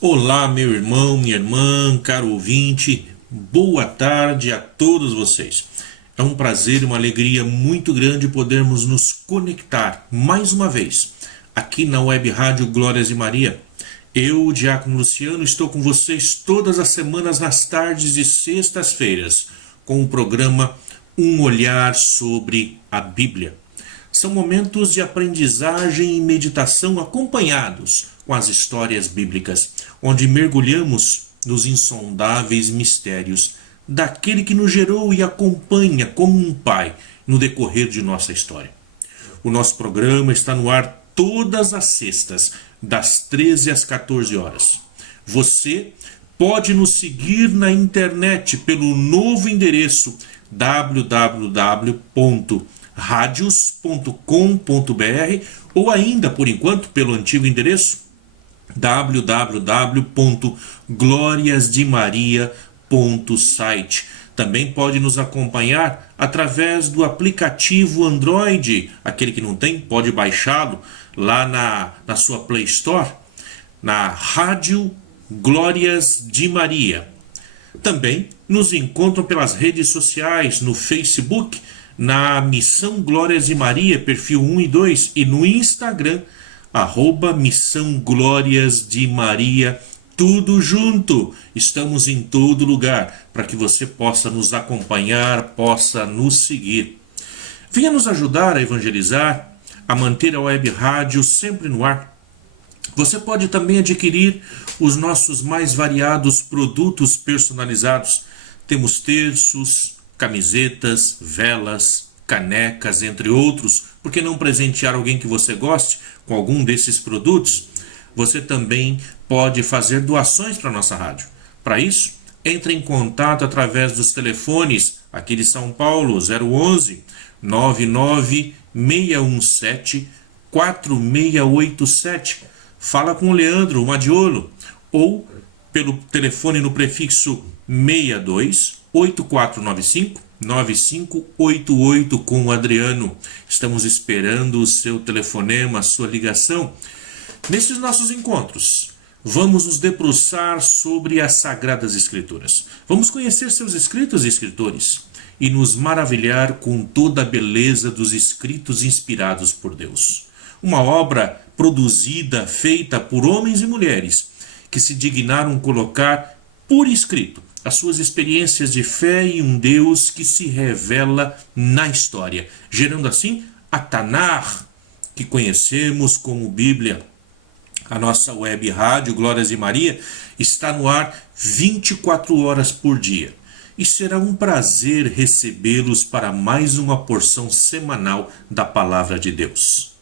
Olá, meu irmão, minha irmã, caro ouvinte, boa tarde a todos vocês. É um prazer e uma alegria muito grande podermos nos conectar mais uma vez aqui na Web Rádio Glórias de Maria. Eu, o Diácono Luciano, estou com vocês todas as semanas nas tardes de sextas-feiras com o programa Um Olhar sobre a Bíblia. São momentos de aprendizagem e meditação acompanhados com as histórias bíblicas, onde mergulhamos nos insondáveis mistérios daquele que nos gerou e acompanha como um pai no decorrer de nossa história. O nosso programa está no ar todas as sextas, das 13 às 14 horas. Você pode nos seguir na internet pelo novo endereço www.radios.com.br ou ainda, por enquanto, pelo antigo endereço www.gloriasdemaria.site. Também pode nos acompanhar através do aplicativo Android. Aquele que não tem, pode baixá-lo lá na sua Play Store, na Rádio Glórias de Maria. Também nos encontram pelas redes sociais, no Facebook, na Missão Glórias de Maria, perfil 1 e 2, e no Instagram, @Missão Glórias de Maria, tudo junto. Estamos em todo lugar para que você possa nos acompanhar, possa nos seguir. Venha nos ajudar a evangelizar, a manter a web rádio sempre no ar. Você pode também adquirir os nossos mais variados produtos personalizados. Temos terços, camisetas, velas, canecas, entre outros. Por que não presentear alguém que você goste com algum desses produtos? Você também pode fazer doações para a nossa rádio. Para isso, entre em contato através dos telefones aqui de São Paulo, 011 99617 4687. Fala com o Leandro Madiolo ou pelo telefone no prefixo 62 8495 9588 com o Adriano. Estamos esperando o seu telefonema, a sua ligação. Nesses nossos encontros, vamos nos debruçar sobre as Sagradas Escrituras. Vamos conhecer seus escritos e escritores e nos maravilhar com toda a beleza dos escritos inspirados por Deus. Uma obra produzida, feita por homens e mulheres que se dignaram colocar por escrito as suas experiências de fé em um Deus que se revela na história, gerando assim a Tanakh, que conhecemos como Bíblia. A nossa web rádio Glórias de Maria está no ar 24 horas por dia. E será um prazer recebê-los para mais uma porção semanal da Palavra de Deus.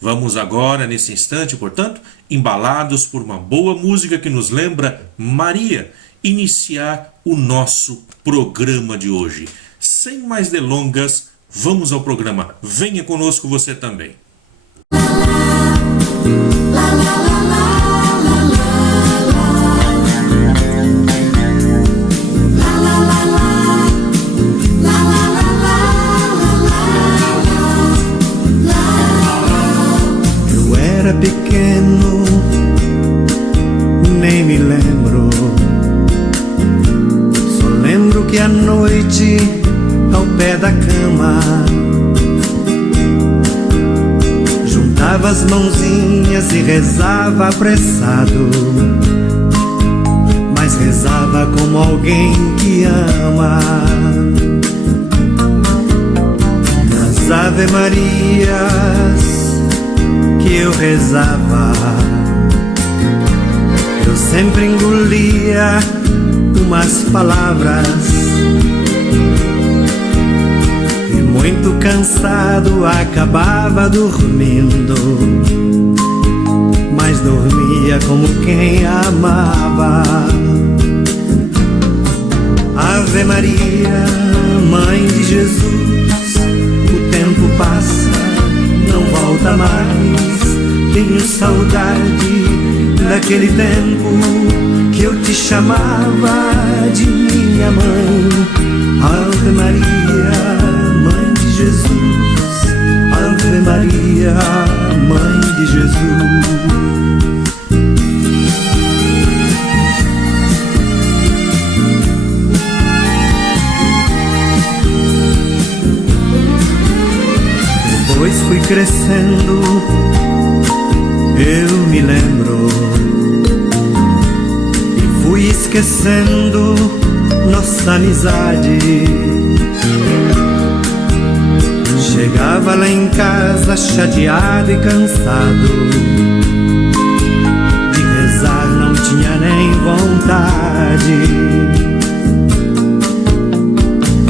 Vamos agora, nesse instante, portanto, embalados por uma boa música que nos lembra Maria, iniciar o nosso programa de hoje. Sem mais delongas, vamos ao programa. Venha conosco você também. Eu era pequeno, nem me lembro. Só lembro que à noite, ao pé da cama, juntava as mãozinhas e rezava apressado, mas rezava como alguém que ama. Nas Ave Marias que eu rezava, eu sempre engolia umas palavras e muito cansado acabava dormindo, mas dormia como quem amava. Ave Maria, Mãe de Jesus, o tempo passa, não volta mais. Tenho saudade daquele tempo que eu te chamava de minha mãe. Ave Maria, Mãe de Jesus, Ave Maria, Mãe de Jesus. crescendo, eu me lembro, e fui esquecendo nossa amizade. Chegava lá em casa chateado e cansado, de rezar não tinha nem vontade.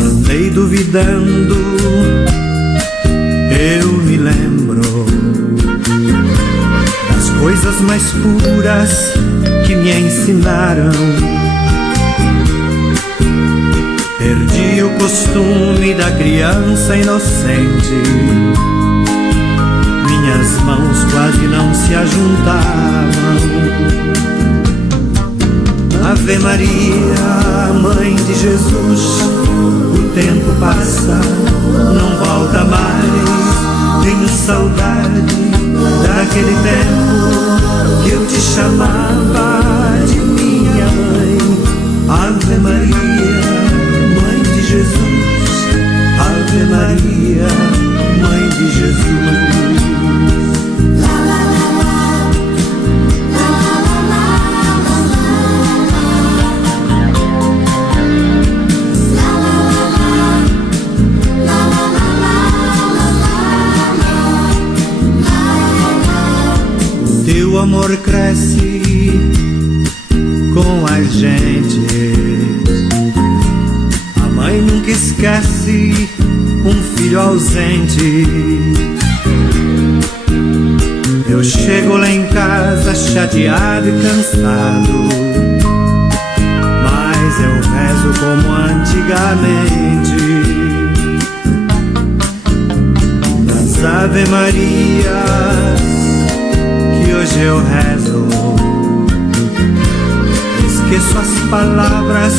Andei duvidando, eu me lembro das coisas mais puras que me ensinaram. Perdi o costume da criança inocente, minhas mãos quase não se ajuntavam. Ave Maria, Mãe de Jesus, o tempo passa, não volta mais. Tenho saudade daquele tempo que eu te chamava de minha mãe. Ave Maria, Mãe de Jesus, Ave Maria, Mãe de Jesus. Teu amor cresce com a gente, a mãe nunca esquece um filho ausente. Eu chego lá em casa chateado e cansado, mas eu rezo como antigamente. Das Ave Marias que hoje eu rezo, esqueço as palavras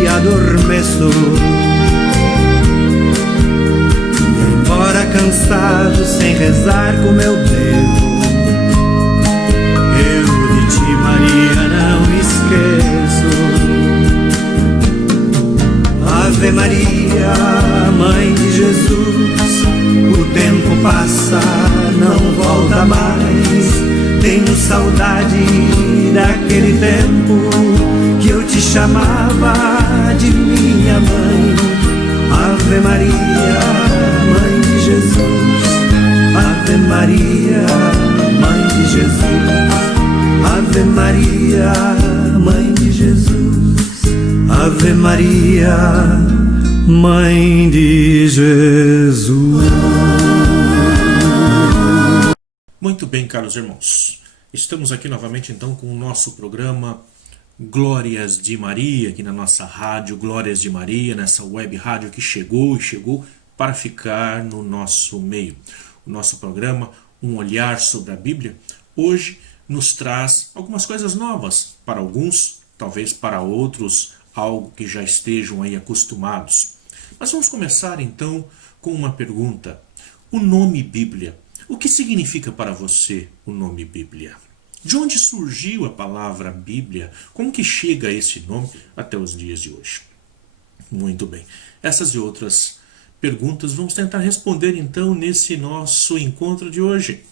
e adormeço. E embora cansado, sem rezar como eu devo, eu de ti, Maria, não esqueço. Ave Maria, Mãe de Jesus, o tempo passa, não volta mais. Tenho saudade daquele tempo que eu te chamava de minha mãe. Ave Maria, Mãe de Jesus, Ave Maria, Mãe de Jesus, Ave Maria, Mãe de Jesus, Ave Maria, Mãe de Jesus. Muito bem, caros irmãos. Estamos aqui novamente então com o nosso programa Glórias de Maria, aqui na nossa rádio Glórias de Maria, nessa web rádio que chegou para ficar no nosso meio. O nosso programa, Um Olhar sobre a Bíblia, hoje nos traz algumas coisas novas. Para alguns, talvez para outros, algo que já estejam aí acostumados. Mas vamos começar então com uma pergunta. O nome Bíblia, o que significa para você o nome Bíblia? De onde surgiu a palavra Bíblia? Como que chega esse nome até os dias de hoje? Muito bem. Essas e outras perguntas vamos tentar responder então nesse nosso encontro de hoje.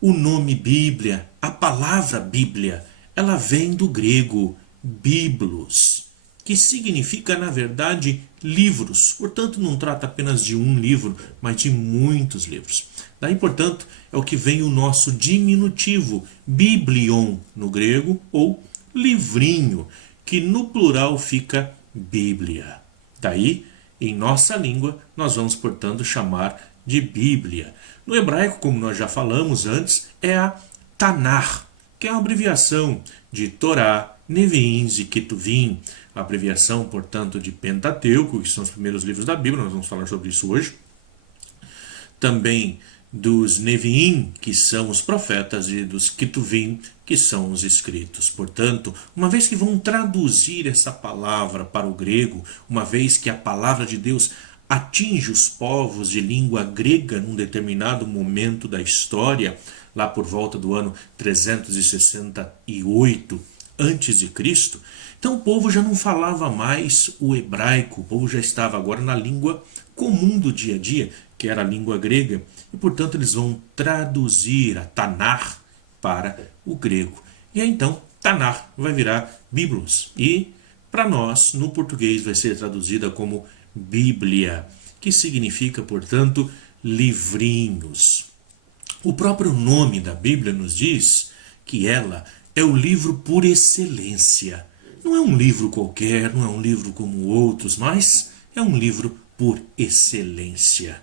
O nome Bíblia, a palavra Bíblia, ela vem do grego biblos, que significa, na verdade, livros. Portanto, não trata apenas de um livro, mas de muitos livros. Daí, portanto, é o que vem o nosso diminutivo, biblion, no grego, ou livrinho, que no plural fica Bíblia. Daí, em nossa língua, nós vamos, portanto, chamar de Bíblia. No hebraico, como nós já falamos antes, é a Tanakh, que é uma abreviação de Torá, Neviim e Ketuvim, a abreviação, portanto, de Pentateuco, que são os primeiros livros da Bíblia, nós vamos falar sobre isso hoje. Também dos Neviim, que são os profetas, e dos Ketuvim, que são os escritos. Portanto, uma vez que vão traduzir essa palavra para o grego, uma vez que a palavra de Deus atinge os povos de língua grega num determinado momento da história, lá por volta do ano 368 a.C., então o povo já não falava mais o hebraico, o povo já estava agora na língua comum do dia a dia, que era a língua grega, e, portanto, eles vão traduzir a Tanar para o grego. E aí, então, Tanar vai virar Biblos. E, para nós, no português, vai ser traduzida como Bíblia, que significa, portanto, livrinhos. O próprio nome da Bíblia nos diz que ela é o livro por excelência. Não é um livro qualquer, não é um livro como outros, mas é um livro por excelência.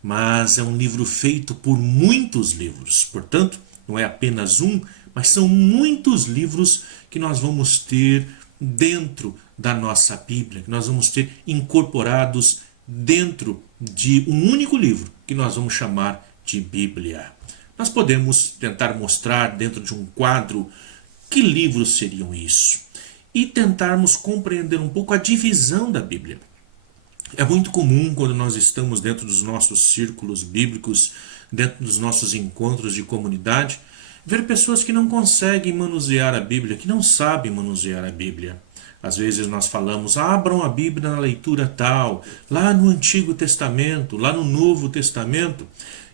Mas é um livro feito por muitos livros. Portanto, não é apenas um, mas são muitos livros que nós vamos ter dentro da nossa Bíblia, que nós vamos ter incorporados dentro de um único livro, que nós vamos chamar de Bíblia. Nós podemos tentar mostrar dentro de um quadro que livros seriam isso e tentarmos compreender um pouco a divisão da Bíblia. É muito comum quando nós estamos dentro dos nossos círculos bíblicos, dentro dos nossos encontros de comunidade, ver pessoas que não conseguem manusear a Bíblia, que não sabem manusear a Bíblia. Às vezes nós falamos, abram a Bíblia na leitura tal, lá no Antigo Testamento, lá no Novo Testamento.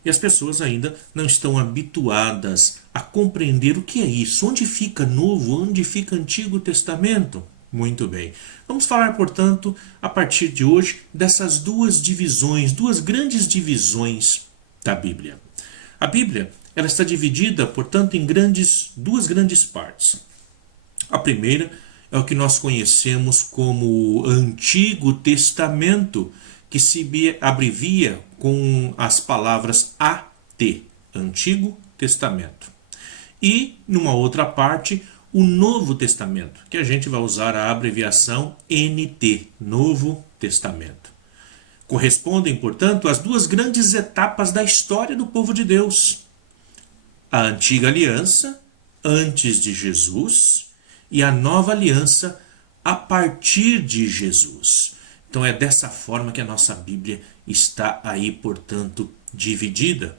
E as pessoas ainda não estão habituadas a compreender o que é isso. Onde fica Novo, onde fica Antigo Testamento? Muito bem. Vamos falar, portanto, a partir de hoje, dessas duas divisões, duas grandes divisões da Bíblia. A Bíblia, ela está dividida, portanto, em duas grandes partes. A primeira é o que nós conhecemos como Antigo Testamento, que se abrevia com as palavras AT, Antigo Testamento. E, numa outra parte, o Novo Testamento, que a gente vai usar a abreviação NT, Novo Testamento. Correspondem, portanto, às duas grandes etapas da história do povo de Deus. A Antiga Aliança, antes de Jesus, e a Nova Aliança, a partir de Jesus. Então é dessa forma que a nossa Bíblia está aí, portanto, dividida.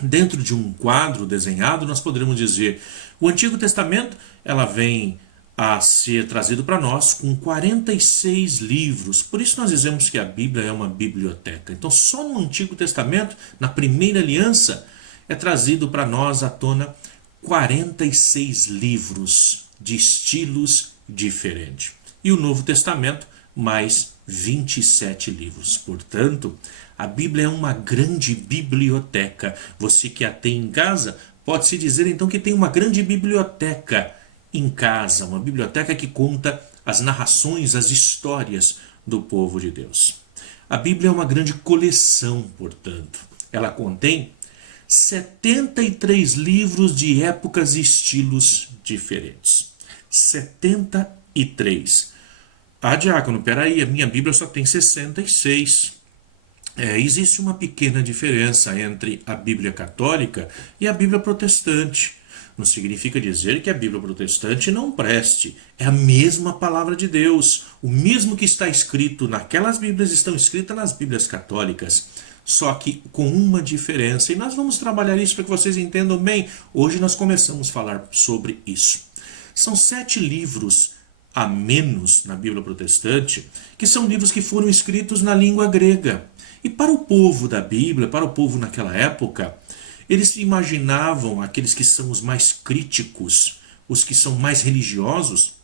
Dentro de um quadro desenhado, nós poderíamos dizer, o Antigo Testamento, ela vem a ser trazido para nós com 46 livros. Por isso nós dizemos que a Bíblia é uma biblioteca. Então só no Antigo Testamento, na Primeira Aliança, é trazido para nós à tona 46 livros de estilos diferentes. E o Novo Testamento, mais 27 livros. Portanto, a Bíblia é uma grande biblioteca. Você que a tem em casa, pode-se dizer então que tem uma grande biblioteca em casa, uma biblioteca que conta as narrações, as histórias do povo de Deus. A Bíblia é uma grande coleção, portanto. Ela contém 73 livros de épocas e estilos diferentes. 73. Ah, diácono, peraí, a minha Bíblia só tem 66. Existe uma pequena diferença entre a Bíblia católica e a Bíblia protestante. Não significa dizer que a Bíblia protestante não preste. É a mesma palavra de Deus. O mesmo que está escrito naquelas Bíblias estão escritas nas Bíblias católicas. Só que com uma diferença. E nós vamos trabalhar isso para que vocês entendam bem. Hoje nós começamos a falar sobre isso. São 7 livros a menos na Bíblia protestante, que são livros que foram escritos na língua grega. E para o povo da Bíblia, para o povo naquela época, eles imaginavam, aqueles que são os mais críticos, os que são mais religiosos,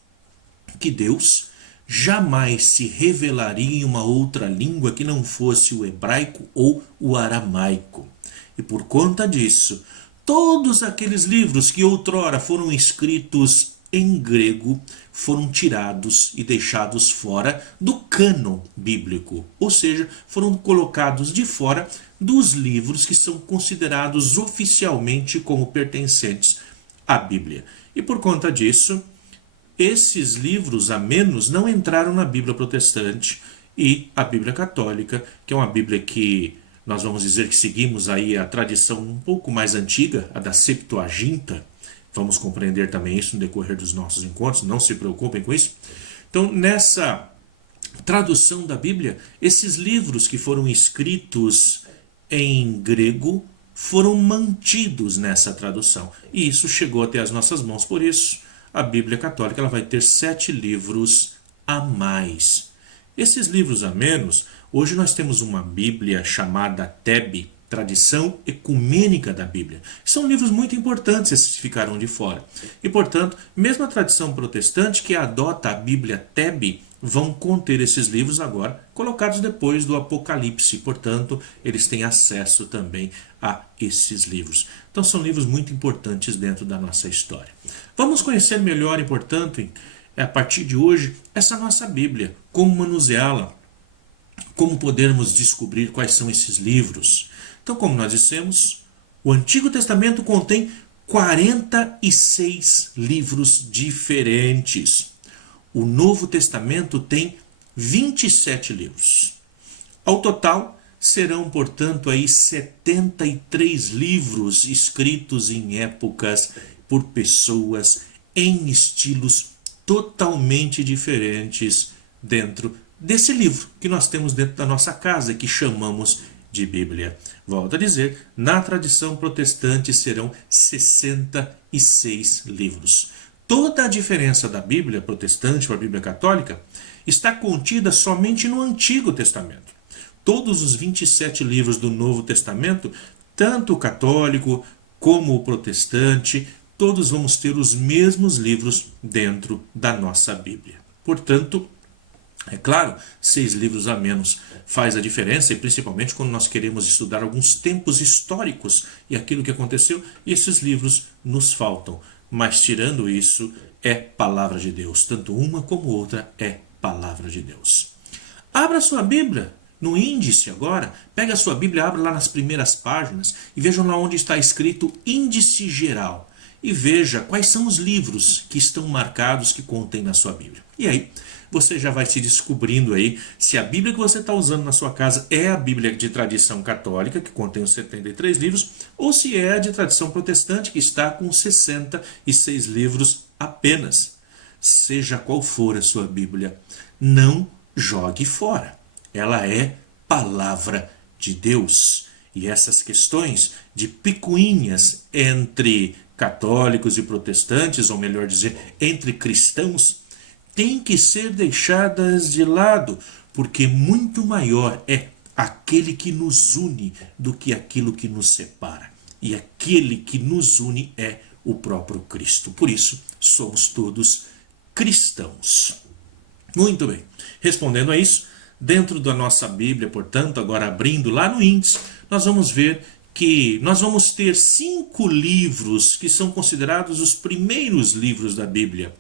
que Deus jamais se revelaria em uma outra língua que não fosse o hebraico ou o aramaico. E por conta disso, todos aqueles livros que outrora foram escritos em grego foram tirados e deixados fora do cânon bíblico, ou seja, foram colocados de fora dos livros que são considerados oficialmente como pertencentes à Bíblia. E por conta disso, esses livros a menos não entraram na Bíblia protestante e a Bíblia católica, que é uma Bíblia que nós vamos dizer que seguimos aí a tradição um pouco mais antiga, a da Septuaginta. Vamos compreender também isso no decorrer dos nossos encontros, não se preocupem com isso. Então, nessa tradução da Bíblia, esses livros que foram escritos em grego foram mantidos nessa tradução. E isso chegou até as nossas mãos. Por isso, a Bíblia católica ela vai ter 7 livros a mais. Esses livros a menos, hoje nós temos uma Bíblia chamada TEB, Tradição Ecumênica da Bíblia. São livros muito importantes, esses ficaram de fora. E, portanto, mesmo a tradição protestante que adota a Bíblia TEB, vão conter esses livros agora, colocados depois do Apocalipse. Portanto, eles têm acesso também a esses livros. Então, são livros muito importantes dentro da nossa história. Vamos conhecer melhor e, portanto, a partir de hoje, essa nossa Bíblia, como manuseá-la, como podermos descobrir quais são esses livros. Então, como nós dissemos, o Antigo Testamento contém 46 livros diferentes. O Novo Testamento tem 27 livros. Ao total, serão, portanto, aí 73 livros escritos em épocas por pessoas em estilos totalmente diferentes dentro desse livro que nós temos dentro da nossa casa, que chamamos de Bíblia. Volto a dizer, na tradição protestante serão 66 livros. Toda a diferença da Bíblia protestante para a Bíblia católica está contida somente no Antigo Testamento. Todos os 27 livros do Novo Testamento, tanto o católico como o protestante, todos vamos ter os mesmos livros dentro da nossa Bíblia. Portanto, é claro, 6 livros a menos faz a diferença, e principalmente quando nós queremos estudar alguns tempos históricos e aquilo que aconteceu, esses livros nos faltam. Mas tirando isso, é palavra de Deus. Tanto uma como outra é palavra de Deus. Abra sua Bíblia no índice agora. Pega a sua Bíblia, abra lá nas primeiras páginas e vejam lá onde está escrito Índice Geral. E veja quais são os livros que estão marcados que contém na sua Bíblia. E aí, você já vai se descobrindo aí se a Bíblia que você está usando na sua casa é a Bíblia de tradição católica, que contém os 73 livros, ou se é a de tradição protestante, que está com 66 livros apenas. Seja qual for a sua Bíblia, não jogue fora. Ela é palavra de Deus. E essas questões de picuinhas entre católicos e protestantes, ou melhor dizer, entre cristãos, têm que ser deixadas de lado, porque muito maior é aquele que nos une do que aquilo que nos separa. E aquele que nos une é o próprio Cristo. Por isso, somos todos cristãos. Muito bem. Respondendo a isso, dentro da nossa Bíblia, portanto, agora abrindo lá no índice, nós vamos ver que nós vamos ter 5 livros que são considerados os primeiros livros da Bíblia.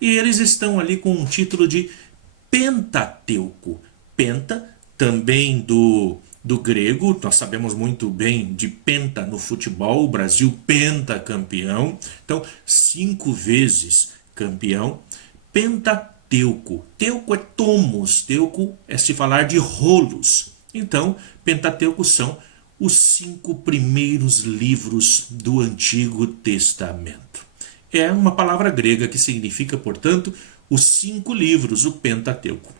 E eles estão ali com um título de Pentateuco. Penta, também do grego, nós sabemos muito bem de penta no futebol, o Brasil pentacampeão, então 5 vezes campeão. Pentateuco, teuco é tomos, teuco é se falar de rolos, então Pentateuco são os 5 primeiros livros do Antigo Testamento. É uma palavra grega que significa, portanto, os 5 livros, o Pentateuco.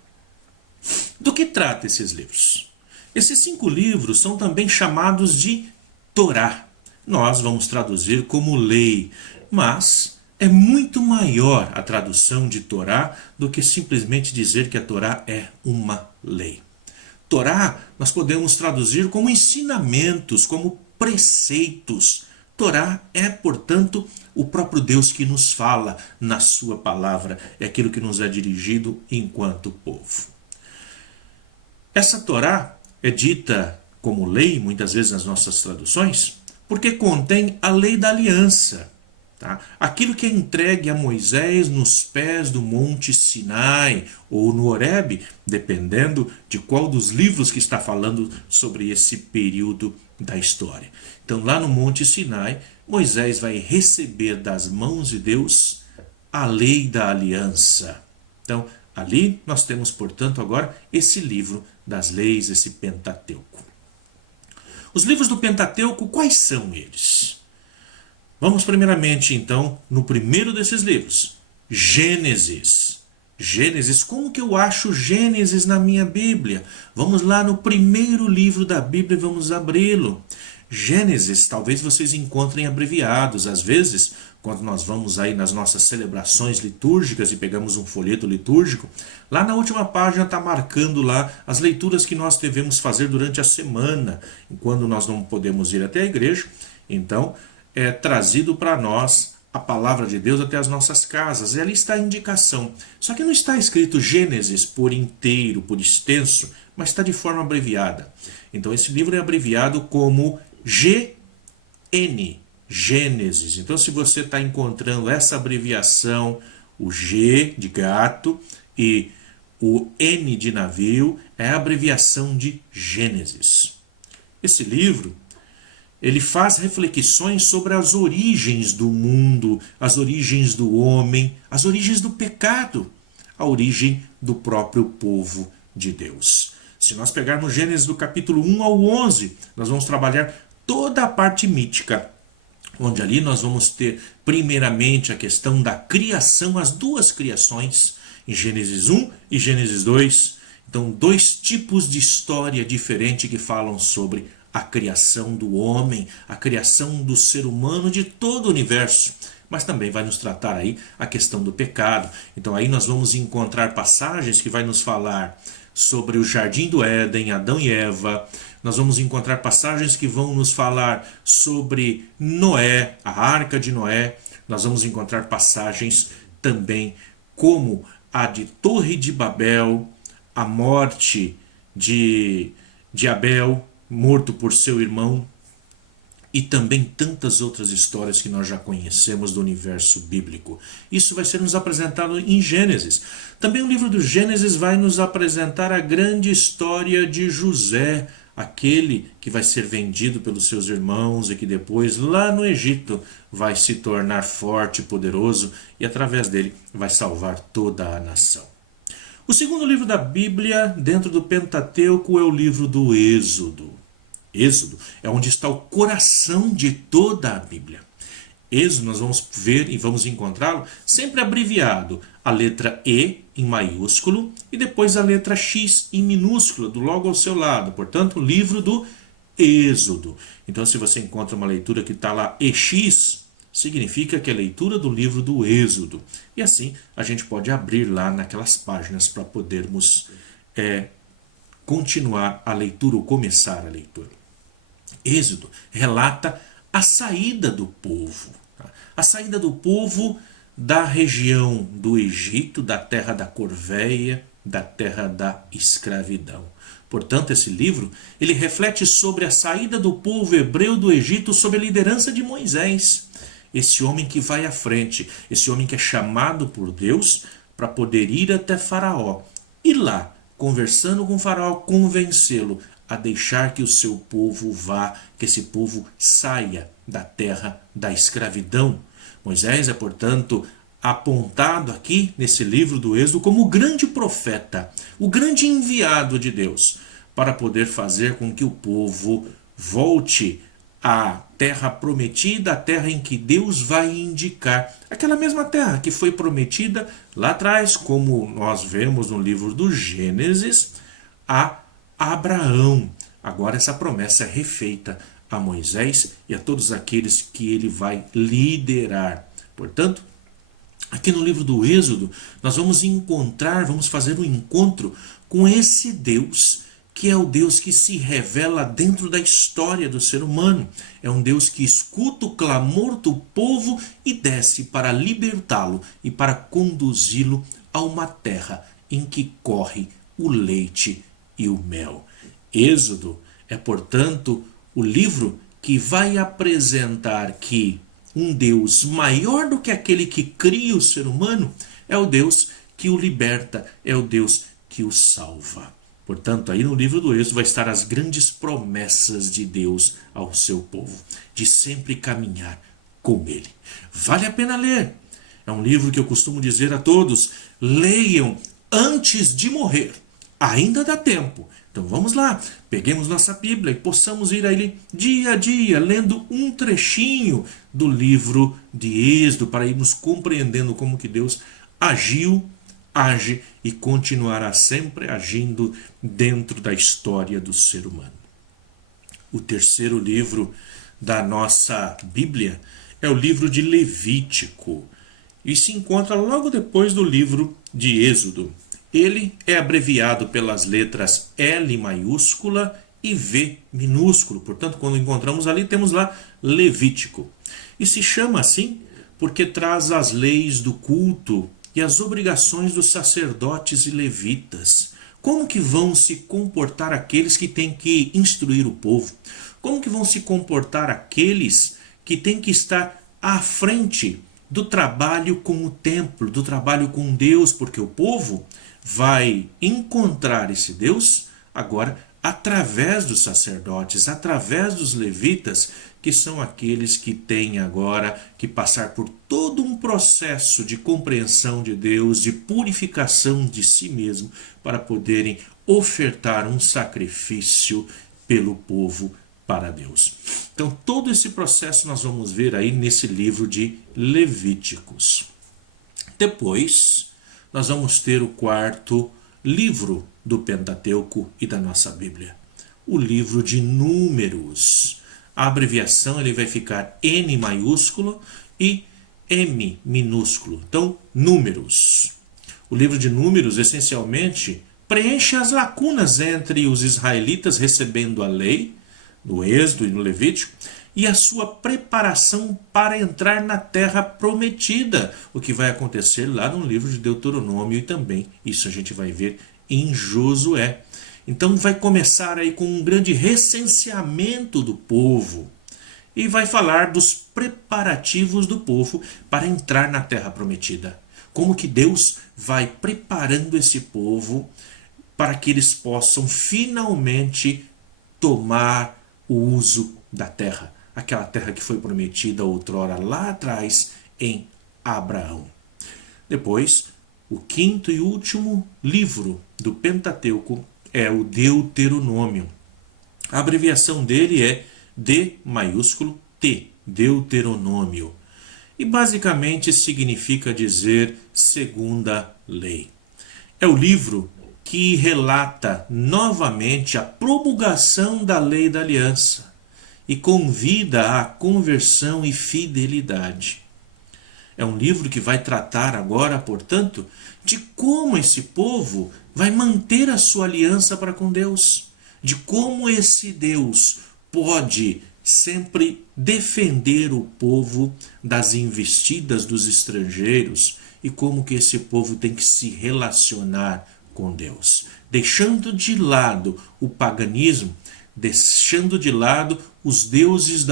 Do que trata esses livros? Esses 5 livros são também chamados de Torá. Nós vamos traduzir como lei, mas é muito maior a tradução de Torá do que simplesmente dizer que a Torá é uma lei. Torá nós podemos traduzir como ensinamentos, como preceitos. Torá é, portanto, o próprio Deus que nos fala na sua palavra, é aquilo que nos é dirigido enquanto povo. Essa Torá é dita como lei, muitas vezes nas nossas traduções, porque contém a lei da aliança. Tá? Aquilo que é entregue a Moisés nos pés do Monte Sinai ou no Horebe, dependendo de qual dos livros que está falando sobre esse período da história. Então, lá no Monte Sinai, Moisés vai receber das mãos de Deus a lei da aliança. Então, ali nós temos, portanto, agora esse livro das leis, esse Pentateuco. Os livros do Pentateuco, quais são eles? Vamos primeiramente, então, no primeiro desses livros, Gênesis. Gênesis, como que eu acho Gênesis na minha Bíblia? Vamos lá no primeiro livro da Bíblia e vamos abri-lo. Gênesis, talvez vocês encontrem abreviados. Às vezes, quando nós vamos aí nas nossas celebrações litúrgicas e pegamos um folheto litúrgico, lá na última página está marcando lá as leituras que nós devemos fazer durante a semana, quando nós não podemos ir até a igreja. Então, é trazido para nós a palavra de Deus até as nossas casas, e ali está a indicação. Só que não está escrito Gênesis por inteiro, por extenso, mas está de forma abreviada. Então esse livro é abreviado como GN, Gênesis. Então se você está encontrando essa abreviação, o G de gato e o N de navio, é a abreviação de Gênesis. Esse livro, ele faz reflexões sobre as origens do mundo, as origens do homem, as origens do pecado, a origem do próprio povo de Deus. Se nós pegarmos Gênesis do capítulo 1 ao 11, nós vamos trabalhar toda a parte mítica, onde ali nós vamos ter primeiramente a questão da criação, as duas criações, em Gênesis 1 e Gênesis 2. Então, dois tipos de história diferentes que falam sobre a criação do homem, a criação do ser humano, de todo o universo. Mas também vai nos tratar aí a questão do pecado. Então aí nós vamos encontrar passagens que vai nos falar sobre o Jardim do Éden, Adão e Eva. Nós vamos encontrar passagens que vão nos falar sobre Noé, a Arca de Noé. Nós vamos encontrar passagens também como a de Torre de Babel, a morte de Abel, morto por seu irmão, e também tantas outras histórias que nós já conhecemos do universo bíblico. Isso vai ser nos apresentado em Gênesis. Também o livro do Gênesis vai nos apresentar a grande história de José, aquele que vai ser vendido pelos seus irmãos e que depois, lá no Egito, vai se tornar forte e poderoso e através dele vai salvar toda a nação. O segundo livro da Bíblia, dentro do Pentateuco, é o livro do Êxodo. Êxodo é onde está o coração de toda a Bíblia. Êxodo nós vamos ver e vamos encontrá-lo sempre abreviado. A letra E em maiúsculo e depois a letra X em minúscula, do logo ao seu lado. Portanto, o livro do Êxodo. Então, se você encontra uma leitura que está lá EX, significa que é a leitura do livro do Êxodo. E assim a gente pode abrir lá naquelas páginas para podermos continuar a leitura ou começar a leitura. Êxodo relata a saída do povo. A saída do povo da região do Egito, da terra da corvéia, da terra da escravidão. Portanto, esse livro ele reflete sobre a saída do povo hebreu do Egito sob a liderança de Moisés. Esse homem que vai à frente, esse homem que é chamado por Deus para poder ir até Faraó. E lá, conversando com Faraó, convencê-lo a deixar que o seu povo vá, que esse povo saia da terra da escravidão. Moisés é, portanto, apontado aqui nesse livro do Êxodo como o grande profeta, o grande enviado de Deus, para poder fazer com que o povo volte à terra prometida, a terra em que Deus vai indicar. Aquela mesma terra que foi prometida lá atrás, como nós vemos no livro do Gênesis, a Abraão. Agora essa promessa é refeita a Moisés e a todos aqueles que ele vai liderar. Portanto, aqui no livro do Êxodo, nós vamos fazer um encontro com esse Deus, que é o Deus que se revela dentro da história do ser humano. É um Deus que escuta o clamor do povo e desce para libertá-lo e para conduzi-lo a uma terra em que corre o leite e o mel. Êxodo é, portanto, o livro que vai apresentar que um Deus maior do que aquele que cria o ser humano é o Deus que o liberta, é o Deus que o salva. Portanto, aí no livro do Êxodo vai estar as grandes promessas de Deus ao seu povo, de sempre caminhar com ele. Vale a pena ler. É um livro que eu costumo dizer a todos, leiam antes de morrer. Ainda dá tempo. Então vamos lá, peguemos nossa Bíblia e possamos ir aí dia a dia, lendo um trechinho do livro de Êxodo, para irmos compreendendo como que Deus agiu, age e continuará sempre agindo dentro da história do ser humano. O terceiro livro da nossa Bíblia é o livro de Levítico e se encontra logo depois do livro de Êxodo. Ele é abreviado pelas letras L maiúscula e V minúsculo. Portanto, quando encontramos ali, temos lá Levítico. E se chama assim porque traz as leis do culto e as obrigações dos sacerdotes e levitas. Como que vão se comportar aqueles que têm que instruir o povo? Como que vão se comportar aqueles que têm que estar à frente do trabalho com o templo, do trabalho com Deus? Porque o povo vai encontrar esse Deus agora através dos sacerdotes, através dos levitas, que são aqueles que têm agora que passar por todo um processo de compreensão de Deus, de purificação de si mesmo, para poderem ofertar um sacrifício pelo povo para Deus. Então, todo esse processo nós vamos ver aí nesse livro de Levíticos. Depois, nós vamos ter o quarto livro do Pentateuco e da nossa Bíblia, o livro de Números. A abreviação ele vai ficar N maiúsculo e M minúsculo. Então, Números. O livro de Números, essencialmente, preenche as lacunas entre os israelitas recebendo a lei, no Êxodo e no Levítico, e a sua preparação para entrar na terra prometida, o que vai acontecer lá no livro de Deuteronômio e também isso a gente vai ver em Josué. Então vai começar aí com um grande recenseamento do povo e vai falar dos preparativos do povo para entrar na terra prometida. Como que Deus vai preparando esse povo para que eles possam finalmente tomar o uso da terra, aquela terra que foi prometida outrora lá atrás em Abraão. Depois, o quinto e último livro do Pentateuco é o Deuteronômio. A abreviação dele é D maiúsculo T, Deuteronômio. E basicamente significa dizer segunda lei. É o livro que relata novamente a promulgação da lei da aliança e convida à conversão e fidelidade. É um livro que vai tratar agora, portanto, de como esse povo vai manter a sua aliança para com Deus, de como esse Deus pode sempre defender o povo das investidas dos estrangeiros e como que esse povo tem que se relacionar com Deus, deixando de lado o paganismo, deixando de lado os deuses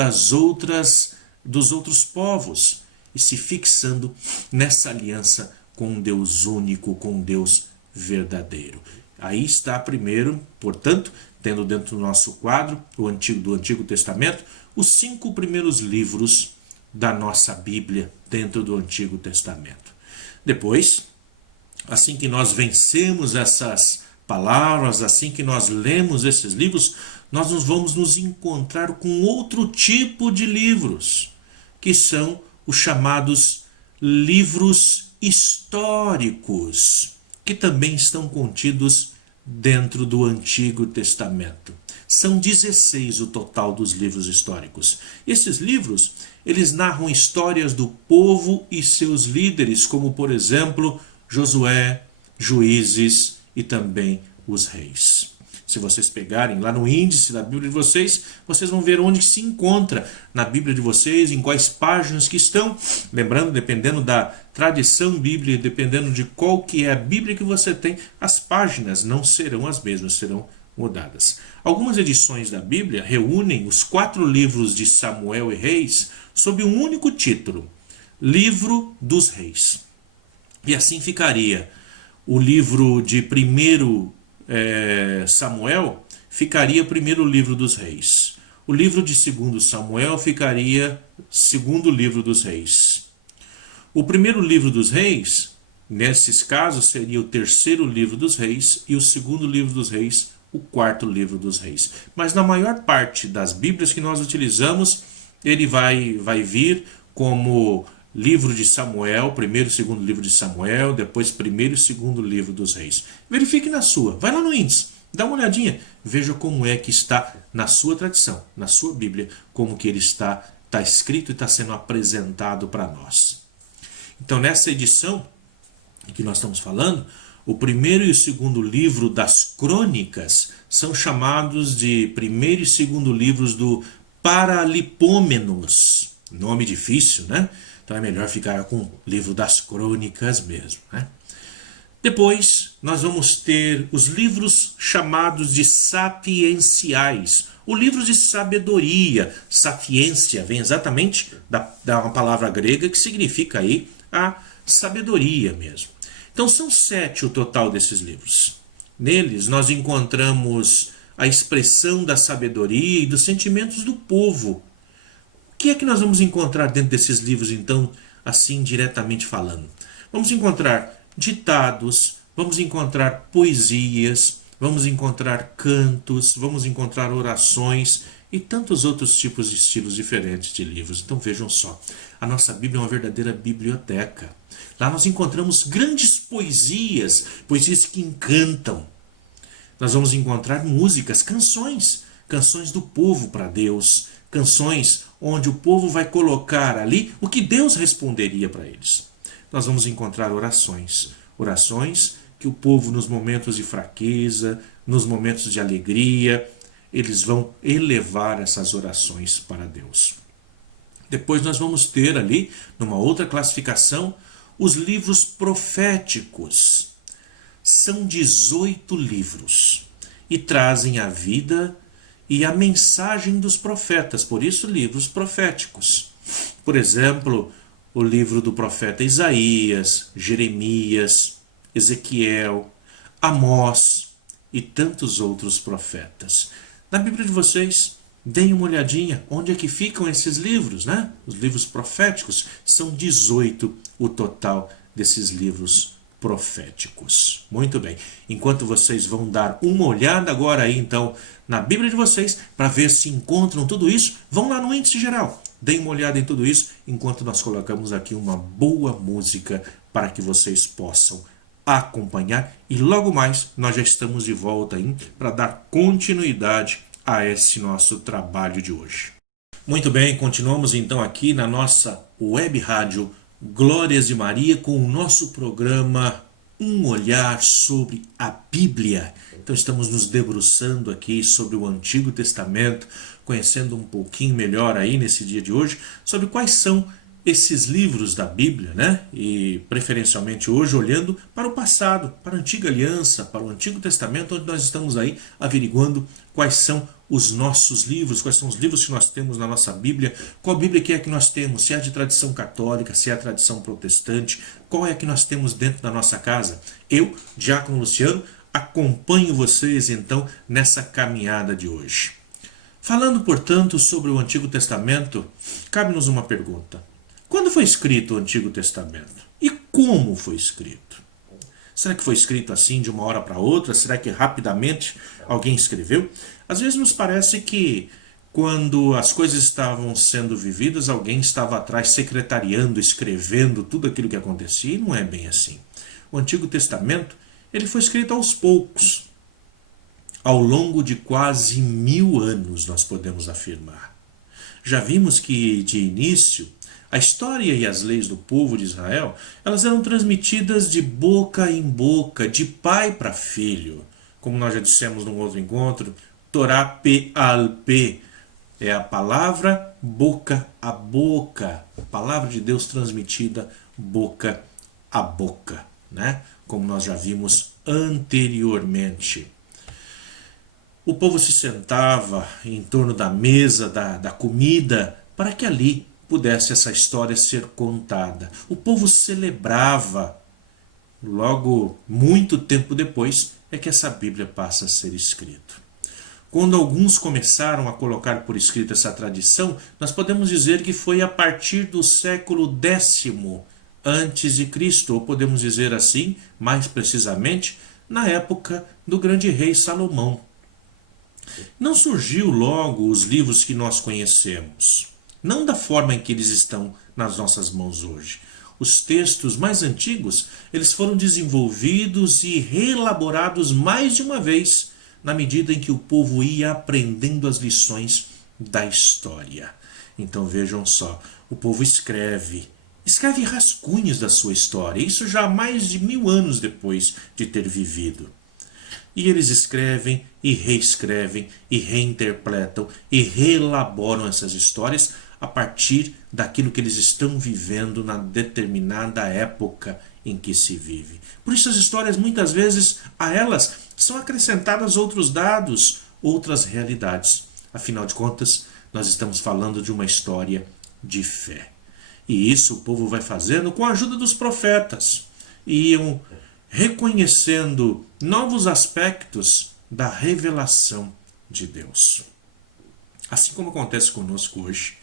dos outros povos e se fixando nessa aliança com um Deus único, com um Deus verdadeiro. Aí está primeiro, portanto, tendo dentro do nosso quadro do Antigo Testamento, os 5 primeiros livros da nossa Bíblia dentro do Antigo Testamento. Depois, assim que nós vencemos essas palavras, assim que nós lemos esses livros, nós vamos nos encontrar com outro tipo de livros, que são os chamados livros históricos, que também estão contidos dentro do Antigo Testamento. São 16 o total dos livros históricos. Esses livros, eles narram histórias do povo e seus líderes, como por exemplo, Josué, Juízes e também os reis. Se vocês pegarem lá no índice da Bíblia de vocês, vocês vão ver onde se encontra na Bíblia de vocês, em quais páginas que estão. Lembrando, dependendo da tradição bíblica, dependendo de qual que é a Bíblia que você tem, as páginas não serão as mesmas, serão mudadas. Algumas edições da Bíblia reúnem os 4 livros de Samuel e Reis sob um único título, Livro dos Reis. E assim ficaria o livro de 1 Samuel, ficaria primeiro livro dos reis. O livro de 2 Samuel ficaria segundo livro dos reis. O primeiro livro dos reis, nesses casos, seria o terceiro livro dos reis e o segundo livro dos reis, o quarto livro dos reis. Mas na maior parte das Bíblias que nós utilizamos, ele vai vir como livro de Samuel, primeiro e segundo livro de Samuel, depois primeiro e segundo livro dos reis. Verifique na sua, vai lá no índice, Dá uma olhadinha, veja como é que está na sua tradição, na sua Bíblia, como que ele está escrito e está sendo apresentado para nós. Então, nessa edição que nós estamos falando, o primeiro e o segundo livro das Crônicas são chamados de primeiro e segundo livros do Paralipômenos. Nome difícil, né? Então é melhor ficar com o livro das Crônicas mesmo, né? Depois, nós vamos ter os livros chamados de sapienciais, o livro de sabedoria. Sapiência vem exatamente da uma palavra grega que significa aí a sabedoria mesmo. Então são 7 o total desses livros. Neles nós encontramos a expressão da sabedoria e dos sentimentos do povo. O que é que nós vamos encontrar dentro desses livros, então, assim diretamente falando? Vamos encontrar ditados, vamos encontrar poesias, vamos encontrar cantos, vamos encontrar orações e tantos outros tipos de estilos diferentes de livros. Então vejam só, a nossa Bíblia é uma verdadeira biblioteca. Lá nós encontramos grandes poesias, poesias que encantam. Nós vamos encontrar músicas, canções do povo para Deus, canções onde o povo vai colocar ali o que Deus responderia para eles. Nós vamos encontrar orações que o povo nos momentos de fraqueza, nos momentos de alegria, eles vão elevar essas orações para Deus. Depois nós vamos ter ali, numa outra classificação, os livros proféticos. São 18 livros e trazem a vida e a mensagem dos profetas, por isso livros proféticos. Por exemplo, o livro do profeta Isaías, Jeremias, Ezequiel, Amós e tantos outros profetas. Na Bíblia de vocês, deem uma olhadinha onde é que ficam esses livros, né? Os livros proféticos, são 18 o total desses livros proféticos. Muito bem, enquanto vocês vão dar uma olhada agora aí então na Bíblia de vocês para ver se encontram tudo isso, vão lá no índice geral. Deem uma olhada em tudo isso, enquanto nós colocamos aqui uma boa música para que vocês possam acompanhar. E logo mais nós já estamos de volta aí para dar continuidade a esse nosso trabalho de hoje. Muito bem, continuamos então aqui na nossa web rádio Glórias de Maria com o nosso programa Um Olhar sobre a Bíblia. Então estamos nos debruçando aqui sobre o Antigo Testamento, conhecendo um pouquinho melhor aí nesse dia de hoje sobre quais são esses livros da Bíblia, né? E preferencialmente hoje olhando para o passado, para a Antiga Aliança, para o Antigo Testamento, onde nós estamos aí averiguando quais são os nossos livros, quais são os livros que nós temos na nossa Bíblia, qual Bíblia que é que nós temos, se é de tradição católica, se é a tradição protestante, qual é que nós temos dentro da nossa casa. Eu, Diácono Luciano, acompanho vocês então nessa caminhada de hoje. Falando, portanto, sobre o Antigo Testamento, cabe-nos uma pergunta. Quando foi escrito o Antigo Testamento? E como foi escrito? Será que foi escrito assim de uma hora para outra? Será que rapidamente alguém escreveu? Às vezes nos parece que quando as coisas estavam sendo vividas, alguém estava atrás secretariando, escrevendo tudo aquilo que acontecia, e não é bem assim. O Antigo Testamento ele foi escrito aos poucos. Ao longo de quase 1000 anos, nós podemos afirmar. Já vimos que, de início, a história e as leis do povo de Israel, elas eram transmitidas de boca em boca, de pai para filho. Como nós já dissemos num outro encontro, Torá P.al. É a palavra boca a boca. A palavra de Deus transmitida boca a boca, né? Como nós já vimos anteriormente. O povo se sentava em torno da mesa da comida para que ali pudesse essa história ser contada. O povo celebrava. Logo, muito tempo depois, é que essa Bíblia passa a ser escrita. Quando alguns começaram a colocar por escrito essa tradição, nós podemos dizer que foi a partir do século X antes de Cristo, ou podemos dizer assim, mais precisamente, na época do grande rei Salomão. Não surgiu logo os livros que nós conhecemos, não da forma em que eles estão nas nossas mãos hoje. Os textos mais antigos, eles foram desenvolvidos e reelaborados mais de uma vez na medida em que o povo ia aprendendo as lições da história. Então vejam só, o povo escreve rascunhos da sua história, isso já há mais de 1000 anos depois de ter vivido. E eles escrevem e reescrevem e reinterpretam e reelaboram essas histórias a partir daquilo que eles estão vivendo na determinada época em que se vive. Por isso as histórias, muitas vezes, a elas são acrescentadas outros dados, outras realidades. Afinal de contas, nós estamos falando de uma história de fé. E isso o povo vai fazendo com a ajuda dos profetas. E iam reconhecendo novos aspectos da revelação de Deus. Assim como acontece conosco hoje,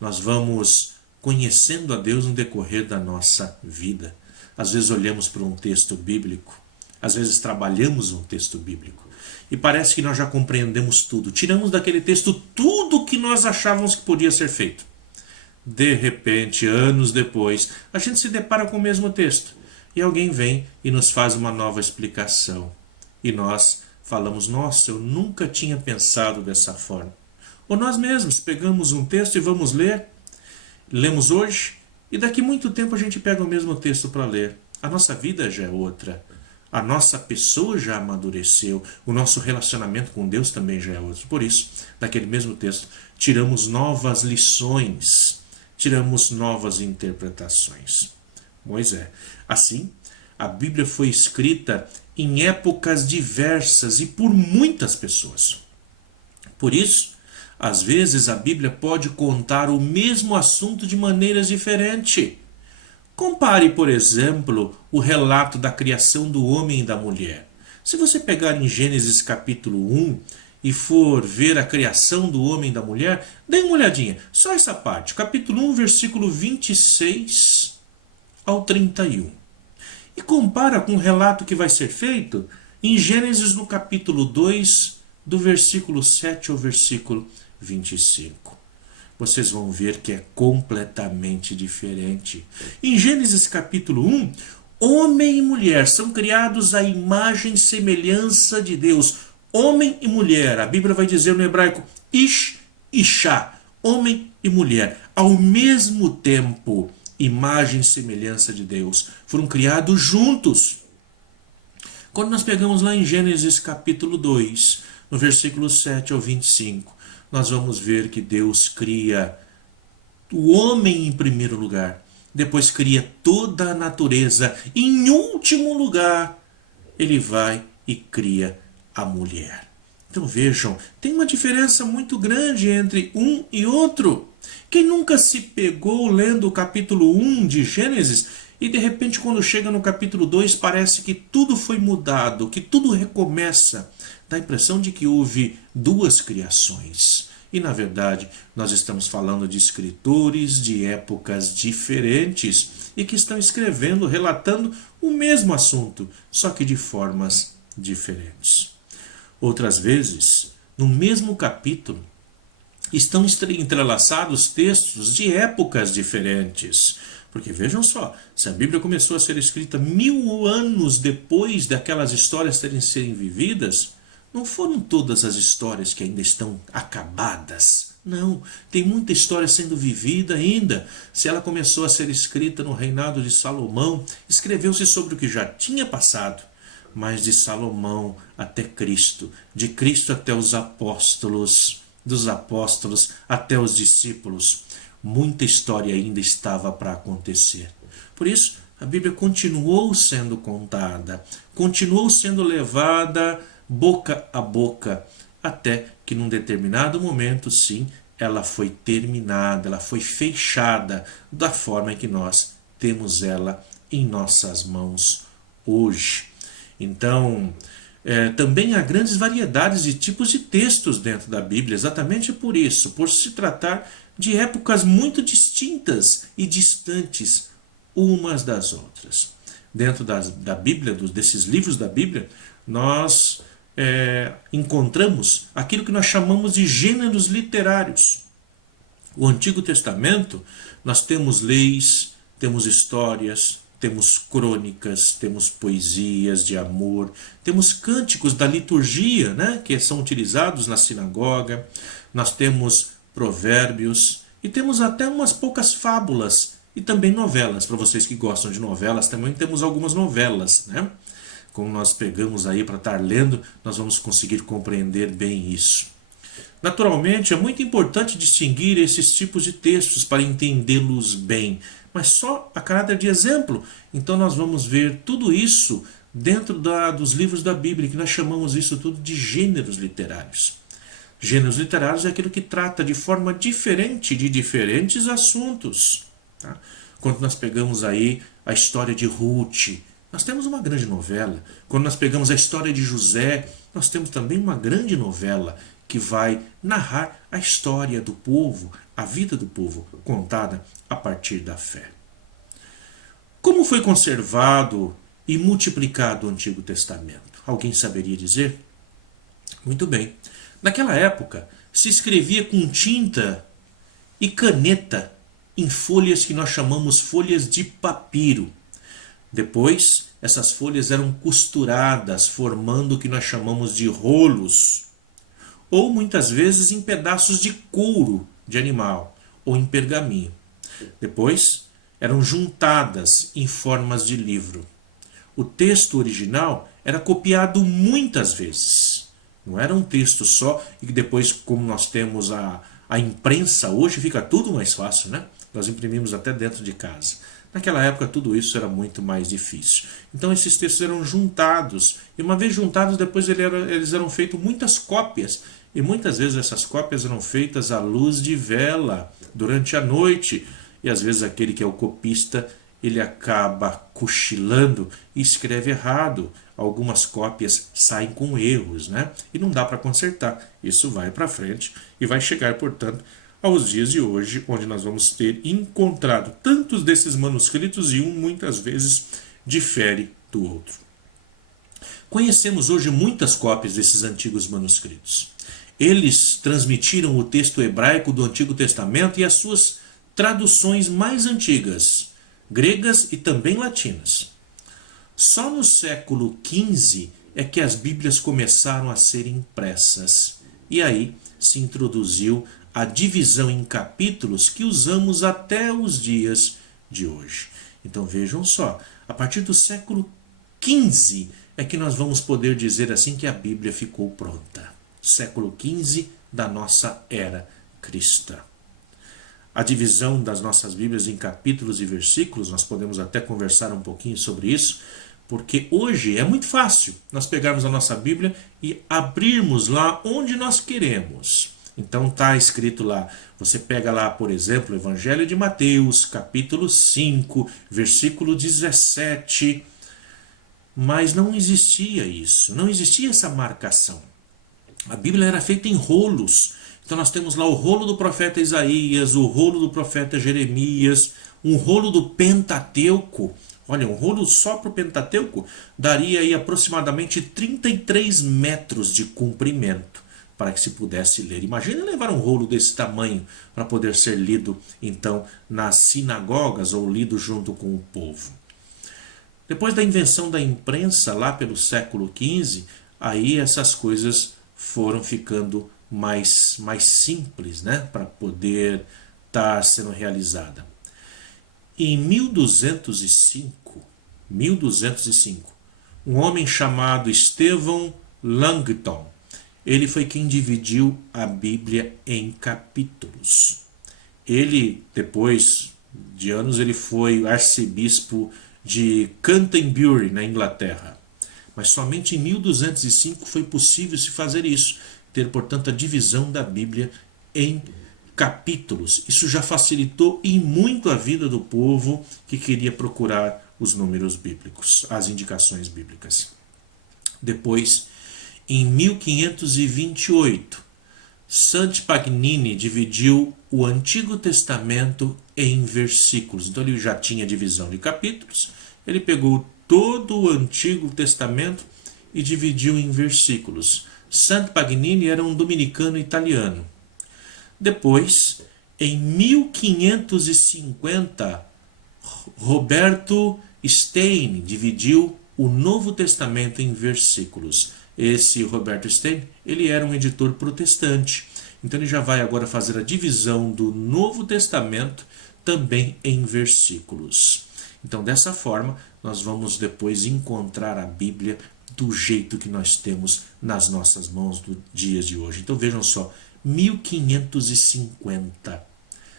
nós vamos conhecendo a Deus no decorrer da nossa vida. Às vezes olhamos para um texto bíblico, às vezes trabalhamos um texto bíblico, e parece que nós já compreendemos tudo. Tiramos daquele texto tudo o que nós achávamos que podia ser feito. De repente, anos depois, a gente se depara com o mesmo texto. E alguém vem e nos faz uma nova explicação. E nós falamos, nossa, eu nunca tinha pensado dessa forma. Ou nós mesmos pegamos um texto e vamos ler. Lemos hoje e daqui muito tempo a gente pega o mesmo texto para ler. A nossa vida já é outra. A nossa pessoa já amadureceu. O nosso relacionamento com Deus também já é outro. Por isso, daquele mesmo texto, tiramos novas lições. Tiramos novas interpretações. Pois é. Assim, a Bíblia foi escrita em épocas diversas e por muitas pessoas. Por isso, às vezes a Bíblia pode contar o mesmo assunto de maneiras diferentes. Compare, por exemplo, o relato da criação do homem e da mulher. Se você pegar em Gênesis capítulo 1 e for ver a criação do homem e da mulher, dê uma olhadinha, só essa parte, capítulo 1, versículo 26 ao 31. E compara com o relato que vai ser feito em Gênesis no capítulo 2, do versículo 7 ao versículo 25. Vocês vão ver que é completamente diferente. Em Gênesis capítulo 1, homem e mulher são criados à imagem e semelhança de Deus. Homem e mulher, a Bíblia vai dizer no hebraico, ish, ishá, homem e mulher, ao mesmo tempo, imagem e semelhança de Deus, foram criados juntos. Quando nós pegamos lá em Gênesis capítulo 2, no versículo 7 ao 25, nós vamos ver que Deus cria o homem em primeiro lugar, depois cria toda a natureza, e em último lugar, ele vai e cria a mulher. Então vejam, tem uma diferença muito grande entre um e outro. Quem nunca se pegou lendo o capítulo 1 de Gênesis e de repente quando chega no capítulo 2 parece que tudo foi mudado, que tudo recomeça. Dá a impressão de que houve duas criações. E na verdade nós estamos falando de escritores de épocas diferentes e que estão escrevendo, relatando o mesmo assunto, só que de formas diferentes. Outras vezes, no mesmo capítulo, estão entrelaçados textos de épocas diferentes. Porque vejam só, se a Bíblia começou a ser escrita 1000 anos depois daquelas histórias serem vividas, não foram todas as histórias que ainda estão acabadas. Não, tem muita história sendo vivida ainda. Se ela começou a ser escrita no reinado de Salomão, escreveu-se sobre o que já tinha passado. Mas de Salomão até Cristo, de Cristo até os apóstolos, dos apóstolos até os discípulos, muita história ainda estava para acontecer. Por isso, a Bíblia continuou sendo contada, continuou sendo levada boca a boca, até que num determinado momento, sim, ela foi terminada, ela foi fechada da forma em que nós temos ela em nossas mãos hoje. Então, também há grandes variedades de tipos de textos dentro da Bíblia, exatamente por isso, por se tratar de épocas muito distintas e distantes umas das outras. Dentro da Bíblia, desses livros da Bíblia, nós encontramos aquilo que nós chamamos de gêneros literários. O Antigo Testamento, nós temos leis, temos histórias, temos crônicas, temos poesias de amor, temos cânticos da liturgia, né, que são utilizados na sinagoga, nós temos provérbios e temos até umas poucas fábulas e também novelas. Para vocês que gostam de novelas, também temos algumas novelas, né? Como nós pegamos aí para estar lendo, nós vamos conseguir compreender bem isso. Naturalmente, é muito importante distinguir esses tipos de textos para entendê-los bem, mas só a caráter de exemplo. Então nós vamos ver tudo isso dentro dos livros da Bíblia, que nós chamamos isso tudo de gêneros literários. Gêneros literários é aquilo que trata de forma diferente de diferentes assuntos. Tá? Quando nós pegamos aí a história de Ruth, nós temos uma grande novela. Quando nós pegamos a história de José, nós temos também uma grande novela que vai narrar a história do povo, a vida do povo, contada a partir da fé. Como foi conservado e multiplicado o Antigo Testamento? Alguém saberia dizer? Muito bem. Naquela época, se escrevia com tinta e caneta em folhas que nós chamamos folhas de papiro. Depois, essas folhas eram costuradas, formando o que nós chamamos de rolos, ou muitas vezes em pedaços de couro de animal, ou em pergaminho. Depois, eram juntadas em formas de livro. O texto original era copiado muitas vezes. Não era um texto só, e que depois, como nós temos a imprensa, hoje fica tudo mais fácil, né? Nós imprimimos até dentro de casa. Naquela época tudo isso era muito mais difícil. Então esses textos eram juntados, e uma vez juntados, depois eles eram feitos muitas cópias, e muitas vezes essas cópias eram feitas à luz de vela, durante a noite, e às vezes aquele que é o copista, ele acaba cochilando e escreve errado. Algumas cópias saem com erros, né? E não dá para consertar. Isso vai para frente e vai chegar, portanto, aos dias de hoje, onde nós vamos ter encontrado tantos desses manuscritos e um muitas vezes difere do outro. Conhecemos hoje muitas cópias desses antigos manuscritos. Eles transmitiram o texto hebraico do Antigo Testamento e as suas traduções mais antigas, gregas e também latinas. Só no século XV é que as Bíblias começaram a ser impressas, e aí se introduziu a divisão em capítulos que usamos até os dias de hoje. Então vejam só, a partir do século XV é que nós vamos poder dizer assim que a Bíblia ficou pronta. Século XV da nossa era cristã. A divisão das nossas Bíblias em capítulos e versículos, nós podemos até conversar um pouquinho sobre isso, porque hoje é muito fácil nós pegarmos a nossa Bíblia e abrirmos lá onde nós queremos. Então está escrito lá, você pega lá, por exemplo, o Evangelho de Mateus, capítulo 5, versículo 17, mas não existia isso, não existia essa marcação. A Bíblia era feita em rolos. Então nós temos lá o rolo do profeta Isaías, o rolo do profeta Jeremias, um rolo do Pentateuco. Olha, um rolo só para o Pentateuco daria aí aproximadamente 33 metros de comprimento para que se pudesse ler. Imagina levar um rolo desse tamanho para poder ser lido, então, nas sinagogas ou lido junto com o povo. Depois da invenção da imprensa, lá pelo século XV, aí essas coisas foram ficando mais simples, né, para poder estar sendo realizada. Em 1205, um homem chamado Stephen Langton, ele foi quem dividiu a Bíblia em capítulos. Ele, depois de anos, ele foi arcebispo de Canterbury, na Inglaterra. Mas somente em 1205 foi possível se fazer isso, ter, portanto, a divisão da Bíblia em capítulos. Isso já facilitou e muito a vida do povo que queria procurar os números bíblicos, as indicações bíblicas. Depois, em 1528, Sant Paganini dividiu o Antigo Testamento em versículos. Então ele já tinha divisão de capítulos, ele pegou todo o Antigo Testamento e dividiu em versículos. Sant Paganini era um dominicano italiano. Depois, em 1550, Roberto Stein dividiu o Novo Testamento em versículos. Esse Roberto Stein, ele era um editor protestante. Então ele já vai agora fazer a divisão do Novo Testamento também em versículos. Então dessa forma, nós vamos depois encontrar a Bíblia do jeito que nós temos nas nossas mãos dos dias de hoje. Então vejam só, 1550,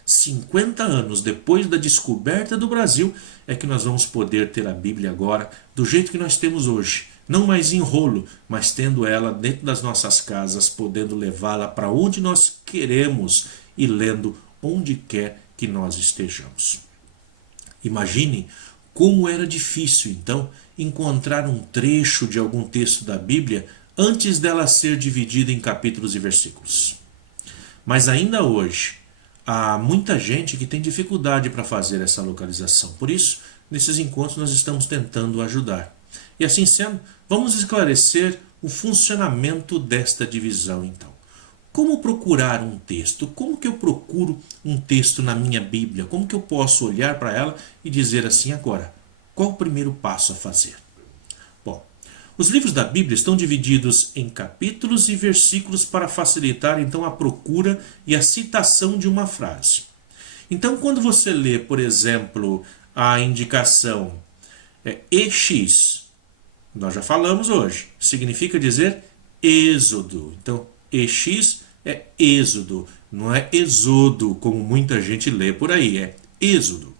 50 anos depois da descoberta do Brasil, é que nós vamos poder ter a Bíblia agora do jeito que nós temos hoje. Não mais em rolo, mas tendo ela dentro das nossas casas, podendo levá-la para onde nós queremos e lendo onde quer que nós estejamos. Imagine como era difícil, então, encontrar um trecho de algum texto da Bíblia antes dela ser dividida em capítulos e versículos. Mas ainda hoje, há muita gente que tem dificuldade para fazer essa localização. Por isso, nesses encontros nós estamos tentando ajudar. E assim sendo, vamos esclarecer o funcionamento desta divisão então. Como procurar um texto? Como que eu procuro um texto na minha Bíblia? Como que eu posso olhar para ela e dizer assim agora, qual o primeiro passo a fazer? Bom, os livros da Bíblia estão divididos em capítulos e versículos para facilitar então a procura e a citação de uma frase. Então quando você lê, por exemplo, a indicação EX, nós já falamos hoje, significa dizer Êxodo. Então EX é Êxodo, não é Êxodo, como muita gente lê por aí, é Êxodo.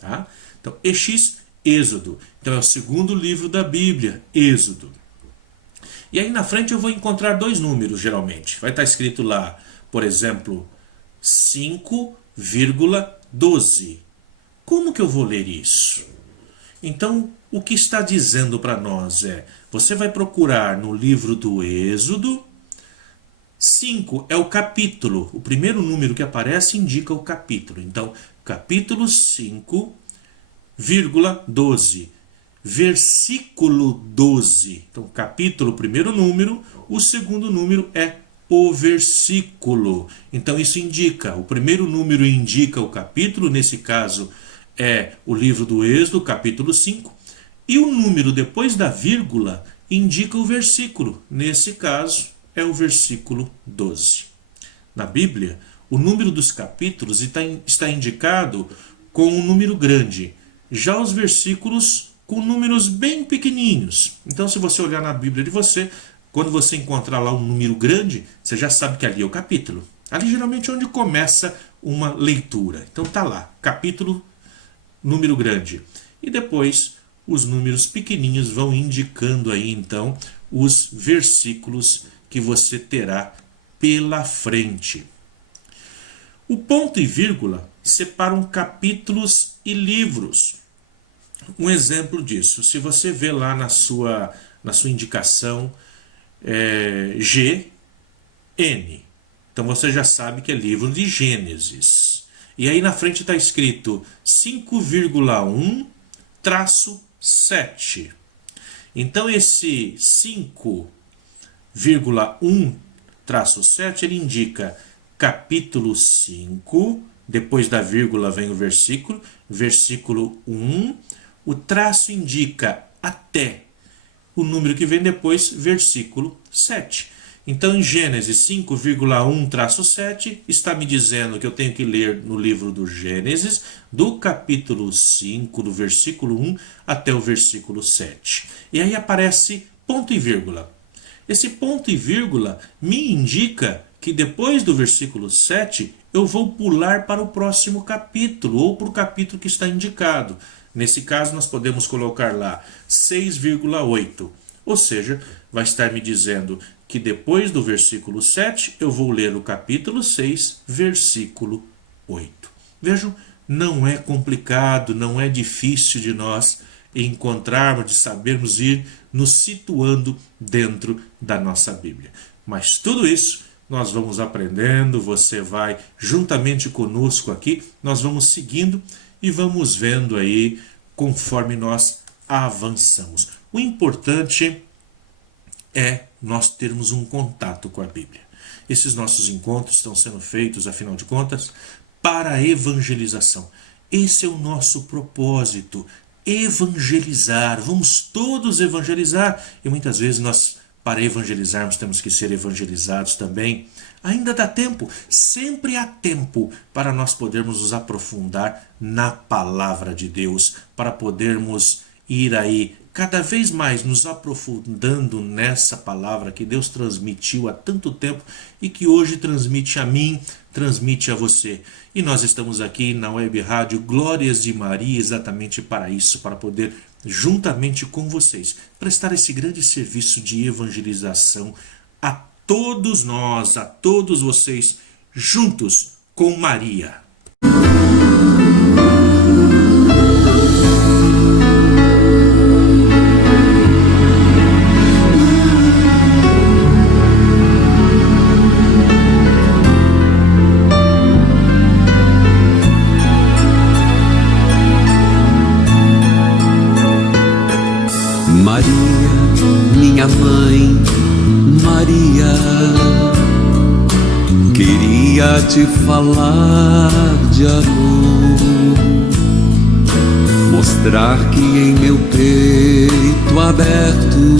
Tá? Então EX, Êxodo. Então é o segundo livro da Bíblia, Êxodo. E aí na frente eu vou encontrar dois números, geralmente. Vai estar escrito lá, por exemplo, 5,12. Como que eu vou ler isso? Então, o que está dizendo para nós é, você vai procurar no livro do Êxodo, 5 é o capítulo, o primeiro número que aparece indica o capítulo. Então, capítulo 5,12, versículo 12. Então, capítulo, primeiro número, o segundo número é o versículo. Então, isso indica, o primeiro número indica o capítulo, nesse caso é o livro do Êxodo, capítulo 5, e o número depois da vírgula indica o versículo, nesse caso é o versículo 12. Na Bíblia, o número dos capítulos está indicado com um número grande, já os versículos com números bem pequenininhos. Então, se você olhar na Bíblia de você, quando você encontrar lá um número grande, você já sabe que ali é o capítulo. Ali geralmente é onde começa uma leitura. Então tá lá, capítulo, número grande. E depois os números pequenininhos vão indicando aí então os versículos que você terá pela frente. O ponto e vírgula separam capítulos e livros. Um exemplo disso, se você vê lá na sua indicação GN, então você já sabe que é livro de Gênesis. E aí na frente está escrito 5,1-7. Então esse 5,1-7 ele indica capítulo 5, depois da vírgula vem o versículo, versículo 1, o traço indica até o número que vem depois, versículo 7. Então em Gênesis 5,1-7 está me dizendo que eu tenho que ler no livro do Gênesis, do capítulo 5, do versículo 1 até o versículo 7. E aí aparece ponto e vírgula. Esse ponto e vírgula me indica que depois do versículo 7 eu vou pular para o próximo capítulo, ou para o capítulo que está indicado. Nesse caso nós podemos colocar lá 6,8. Ou seja, vai estar me dizendo que depois do versículo 7 eu vou ler o capítulo 6, versículo 8. Vejam, não é complicado, não é difícil de nós encontrarmos, de sabermos ir nos situando dentro da nossa Bíblia. Mas tudo isso nós vamos aprendendo, você vai juntamente conosco aqui, nós vamos seguindo e vamos vendo aí conforme nós avançamos. O importante é nós termos um contato com a Bíblia. Esses nossos encontros estão sendo feitos, afinal de contas, para a evangelização. Esse é o nosso propósito, evangelizar. Vamos todos evangelizar. E muitas vezes nós, para evangelizarmos, temos que ser evangelizados também. Ainda dá tempo, sempre há tempo para nós podermos nos aprofundar na palavra de Deus, para podermos ir aí cada vez mais nos aprofundando nessa palavra que Deus transmitiu há tanto tempo e que hoje transmite a mim, transmite a você. E nós estamos aqui na Web Rádio Glórias de Maria exatamente para isso, para poder, juntamente com vocês, prestar esse grande serviço de evangelização a todos nós, a todos vocês, juntos com Maria. Maria, minha mãe, Maria, queria te falar de amor, mostrar que em meu peito aberto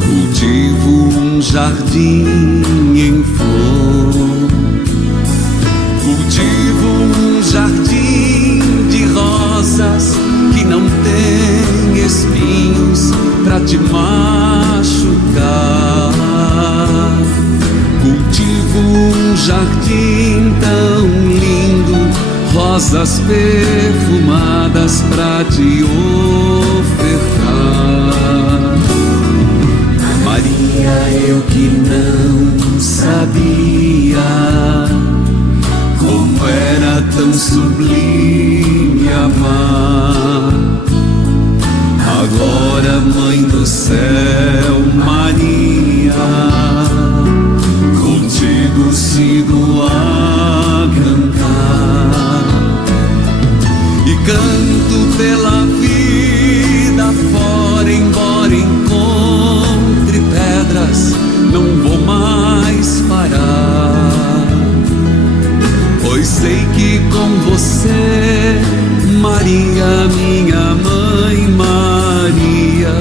cultivo um jardim em flor, cultivo um jardim de rosas que não tem espinhos pra te machucar. Cultivo um jardim tão lindo, rosas perfumadas pra te ofertar. Maria, eu que não sabia como era tão sublime amar. Agora, Mãe do Céu, Maria, contigo sigo a cantar e canto pela vida fora, embora encontre pedras, não vou mais parar, pois sei que com você, Maria, minha mãe, Maria,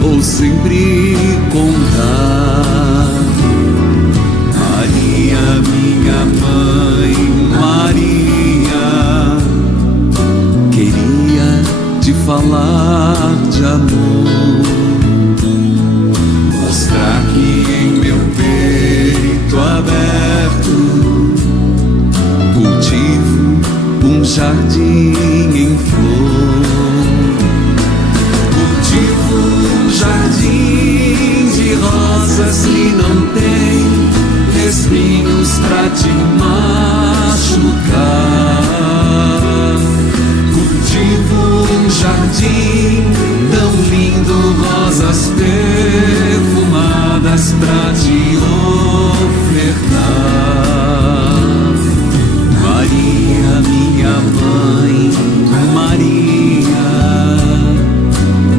vou sempre contar. Maria, minha mãe, Maria, queria te falar de amor, mostrar que em meu peito aberto cultivo um jardim em flor, cultivo um jardim de rosas que não tem espinhos pra te machucar. Cultivo um jardim tão lindo, rosas perfumadas pra te ofertar. Maria, minha mãe, Maria,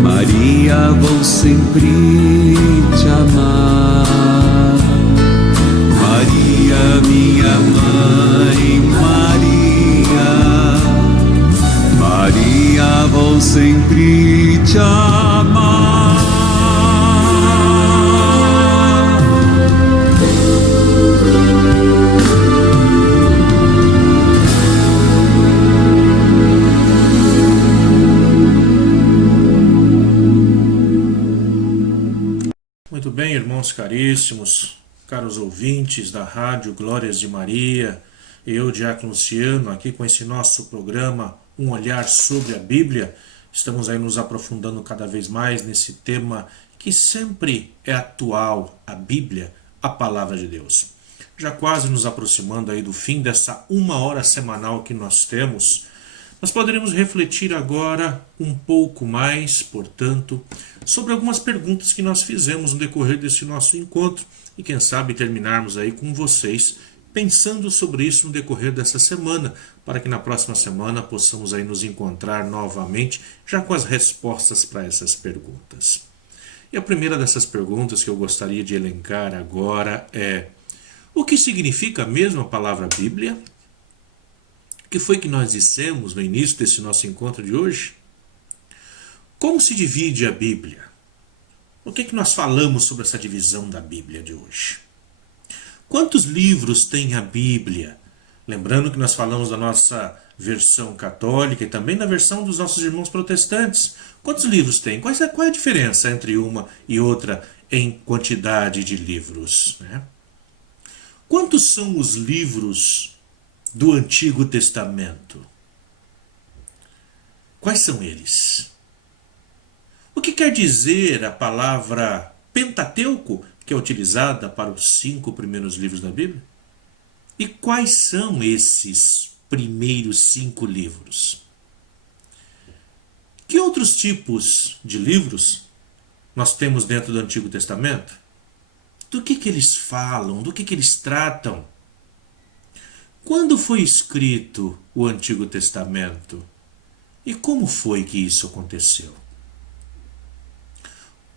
Maria, vou sempre te amar. Maria, minha mãe, Maria, Maria, vou sempre te amar. Muito bem, irmãos caríssimos, caros ouvintes da Rádio Glórias de Maria, eu, Diácono Luciano, aqui com esse nosso programa, Um Olhar sobre a Bíblia, estamos aí nos aprofundando cada vez mais nesse tema que sempre é atual, a Bíblia, a Palavra de Deus. Já quase nos aproximando aí do fim dessa 1 hora semanal que nós temos, nós poderemos refletir agora um pouco mais, portanto, sobre algumas perguntas que nós fizemos no decorrer desse nosso encontro e quem sabe terminarmos aí com vocês pensando sobre isso no decorrer dessa semana, para que na próxima semana possamos aí nos encontrar novamente já com as respostas para essas perguntas. E a primeira dessas perguntas que eu gostaria de elencar agora é: o que significa mesmo a palavra Bíblia? O que foi que nós dissemos no início desse nosso encontro de hoje? Como se divide a Bíblia? O que nós falamos sobre essa divisão da Bíblia de hoje? Quantos livros tem a Bíblia? Lembrando que nós falamos da nossa versão católica e também da versão dos nossos irmãos protestantes. Quantos livros tem? Qual é a diferença entre uma e outra em quantidade de livros, né? Quantos são os livros do Antigo Testamento? Quais são eles? O que quer dizer a palavra Pentateuco, que é utilizada para os 5 primeiros livros da Bíblia? E quais são esses primeiros 5 livros? Que outros tipos de livros nós temos dentro do Antigo Testamento? Do que eles falam? Do que eles tratam? Quando foi escrito o Antigo Testamento? E como foi que isso aconteceu?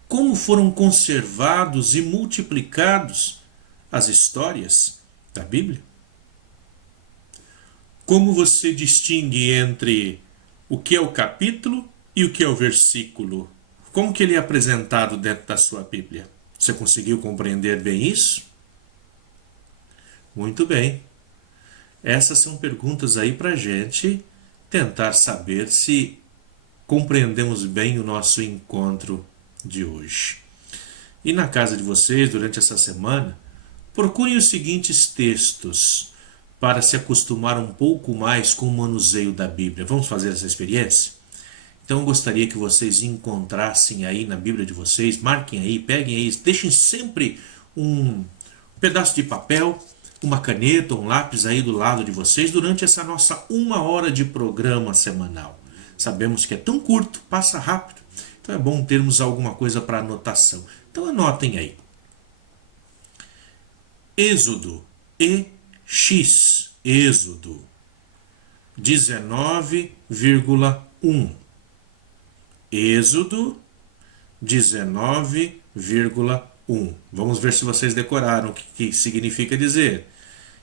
Como foram conservados e multiplicados as histórias da Bíblia? Como você distingue entre o que é o capítulo e o que é o versículo? Como que ele é apresentado dentro da sua Bíblia? Você conseguiu compreender bem isso? Muito bem. Essas são perguntas aí para a gente tentar saber se compreendemos bem o nosso encontro de hoje. E na casa de vocês, durante essa semana, procurem os seguintes textos para se acostumar um pouco mais com o manuseio da Bíblia. Vamos fazer essa experiência? Então eu gostaria que vocês encontrassem aí na Bíblia de vocês, marquem aí, peguem aí, deixem sempre um pedaço de papel, uma caneta, um lápis aí do lado de vocês durante essa nossa 1 hora de programa semanal. Sabemos que é tão curto, passa rápido, então é bom termos alguma coisa para anotação. Então anotem aí. Êxodo, Êxodo 19,1. Êxodo 19,1. Vamos ver se vocês decoraram o que significa dizer.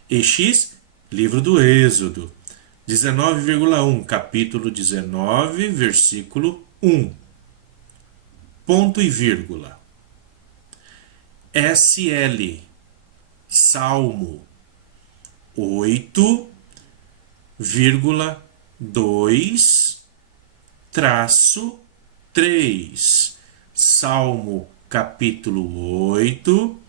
EX, livro do Êxodo. 19,1, capítulo 19, versículo 1. Ponto e vírgula. SL, Salmo 8,2-3. Salmo capítulo 8,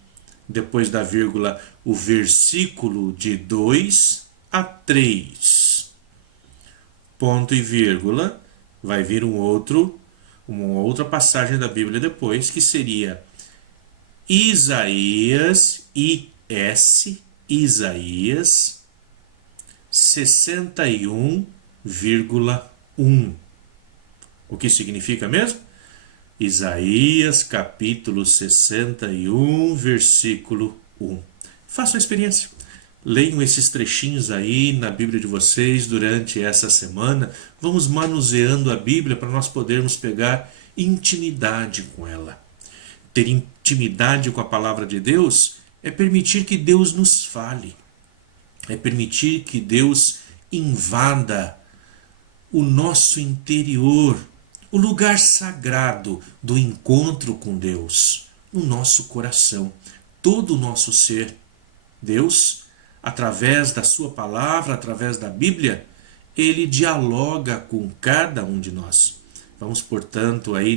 depois da vírgula, o versículo de 2 a 3. Ponto e vírgula, vai vir uma outra passagem da Bíblia depois, que seria Isaías, Isaías 61,1. O que significa mesmo? Isaías capítulo 61, versículo 1. Façam a experiência. Leiam esses trechinhos aí na Bíblia de vocês durante essa semana. Vamos manuseando a Bíblia para nós podermos pegar intimidade com ela. Ter intimidade com a palavra de Deus é permitir que Deus nos fale. É permitir que Deus invada o nosso interior, o lugar sagrado do encontro com Deus, no nosso coração, todo o nosso ser. Deus, através da sua palavra, através da Bíblia, ele dialoga com cada um de nós. Vamos, portanto, aí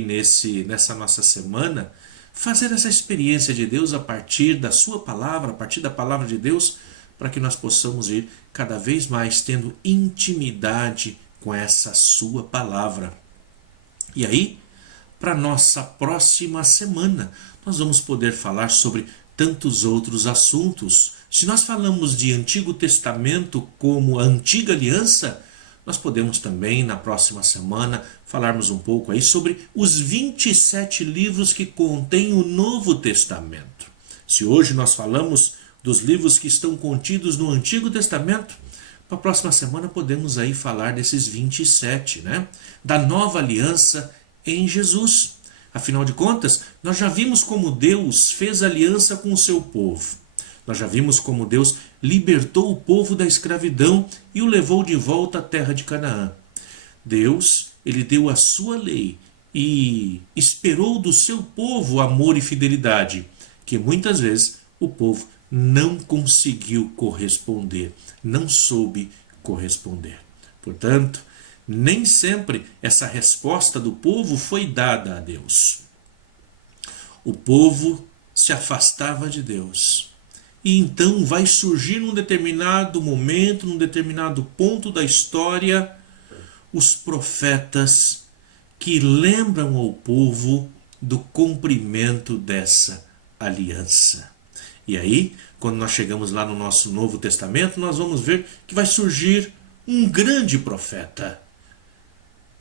nessa nossa semana, fazer essa experiência de Deus a partir da sua palavra, a partir da palavra de Deus, para que nós possamos ir cada vez mais tendo intimidade com essa sua palavra. E aí, para nossa próxima semana, nós vamos poder falar sobre tantos outros assuntos. Se nós falamos de Antigo Testamento como a Antiga Aliança, nós podemos também, na próxima semana, falarmos um pouco aí sobre os 27 livros que contêm o Novo Testamento. Se hoje nós falamos dos livros que estão contidos no Antigo Testamento, para a próxima semana podemos aí falar desses 27, né? Da nova aliança em Jesus. Afinal de contas, nós já vimos como Deus fez aliança com o seu povo. Nós já vimos como Deus libertou o povo da escravidão e o levou de volta à terra de Canaã. Deus, ele deu a sua lei e esperou do seu povo amor e fidelidade, que muitas vezes o povo não conseguiu corresponder, não soube corresponder. Portanto, nem sempre essa resposta do povo foi dada a Deus. O povo se afastava de Deus. E então vai surgir num determinado momento, num determinado ponto da história, os profetas que lembram ao povo do cumprimento dessa aliança. E aí, quando nós chegamos lá no nosso Novo Testamento, nós vamos ver que vai surgir um grande profeta,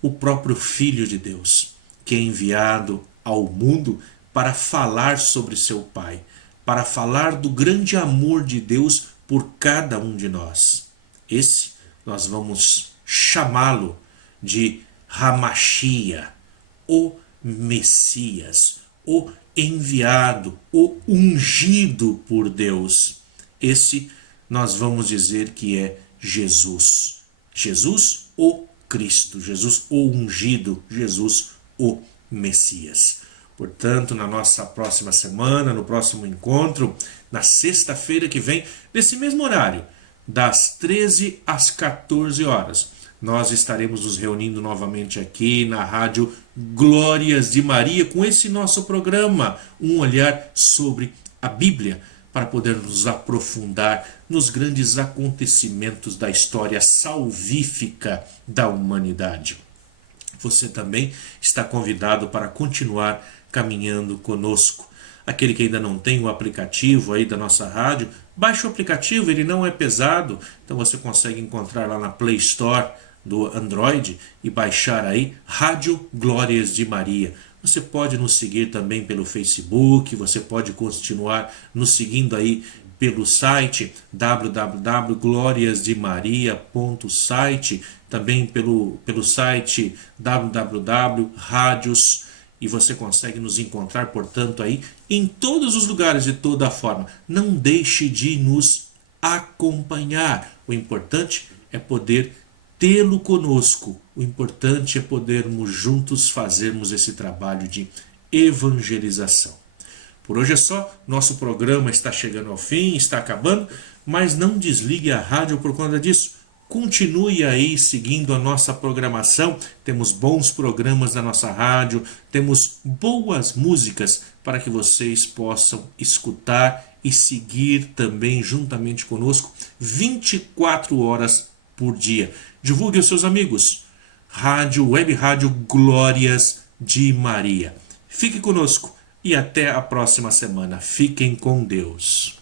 o próprio Filho de Deus, que é enviado ao mundo para falar sobre seu Pai, para falar do grande amor de Deus por cada um de nós. Esse nós vamos chamá-lo de Hamashia, o Messias, o enviado, o ungido por Deus. Esse nós vamos dizer que é Jesus. Jesus, o Cristo, Jesus, o ungido, Jesus, o Messias. Portanto, na nossa próxima semana, no próximo encontro, na sexta-feira que vem, nesse mesmo horário, das 13 às 14 horas, nós estaremos nos reunindo novamente aqui na Rádio Glórias de Maria com esse nosso programa, um olhar sobre a Bíblia, para poder nos aprofundar nos grandes acontecimentos da história salvífica da humanidade. Você também está convidado para continuar caminhando conosco. Aquele que ainda não tem o aplicativo aí da nossa rádio, baixe o aplicativo, ele não é pesado, então você consegue encontrar lá na Play Store do Android e baixar aí Rádio Glórias de Maria. Você pode nos seguir também pelo Facebook, você pode continuar nos seguindo aí pelo site www.gloriasdemaria.site, também pelo site www.radios, e você consegue nos encontrar, portanto, aí em todos os lugares de toda forma. Não deixe de nos acompanhar. O importante é poder tê-lo conosco. O importante é podermos juntos fazermos esse trabalho de evangelização. Por hoje é só, nosso programa está chegando ao fim, está acabando, mas não desligue a rádio por conta disso. Continue aí seguindo a nossa programação, temos bons programas na nossa rádio, temos boas músicas para que vocês possam escutar e seguir também juntamente conosco 24 horas por dia. Divulgue aos seus amigos. Web Rádio Glórias de Maria. Fique conosco e até a próxima semana. Fiquem com Deus.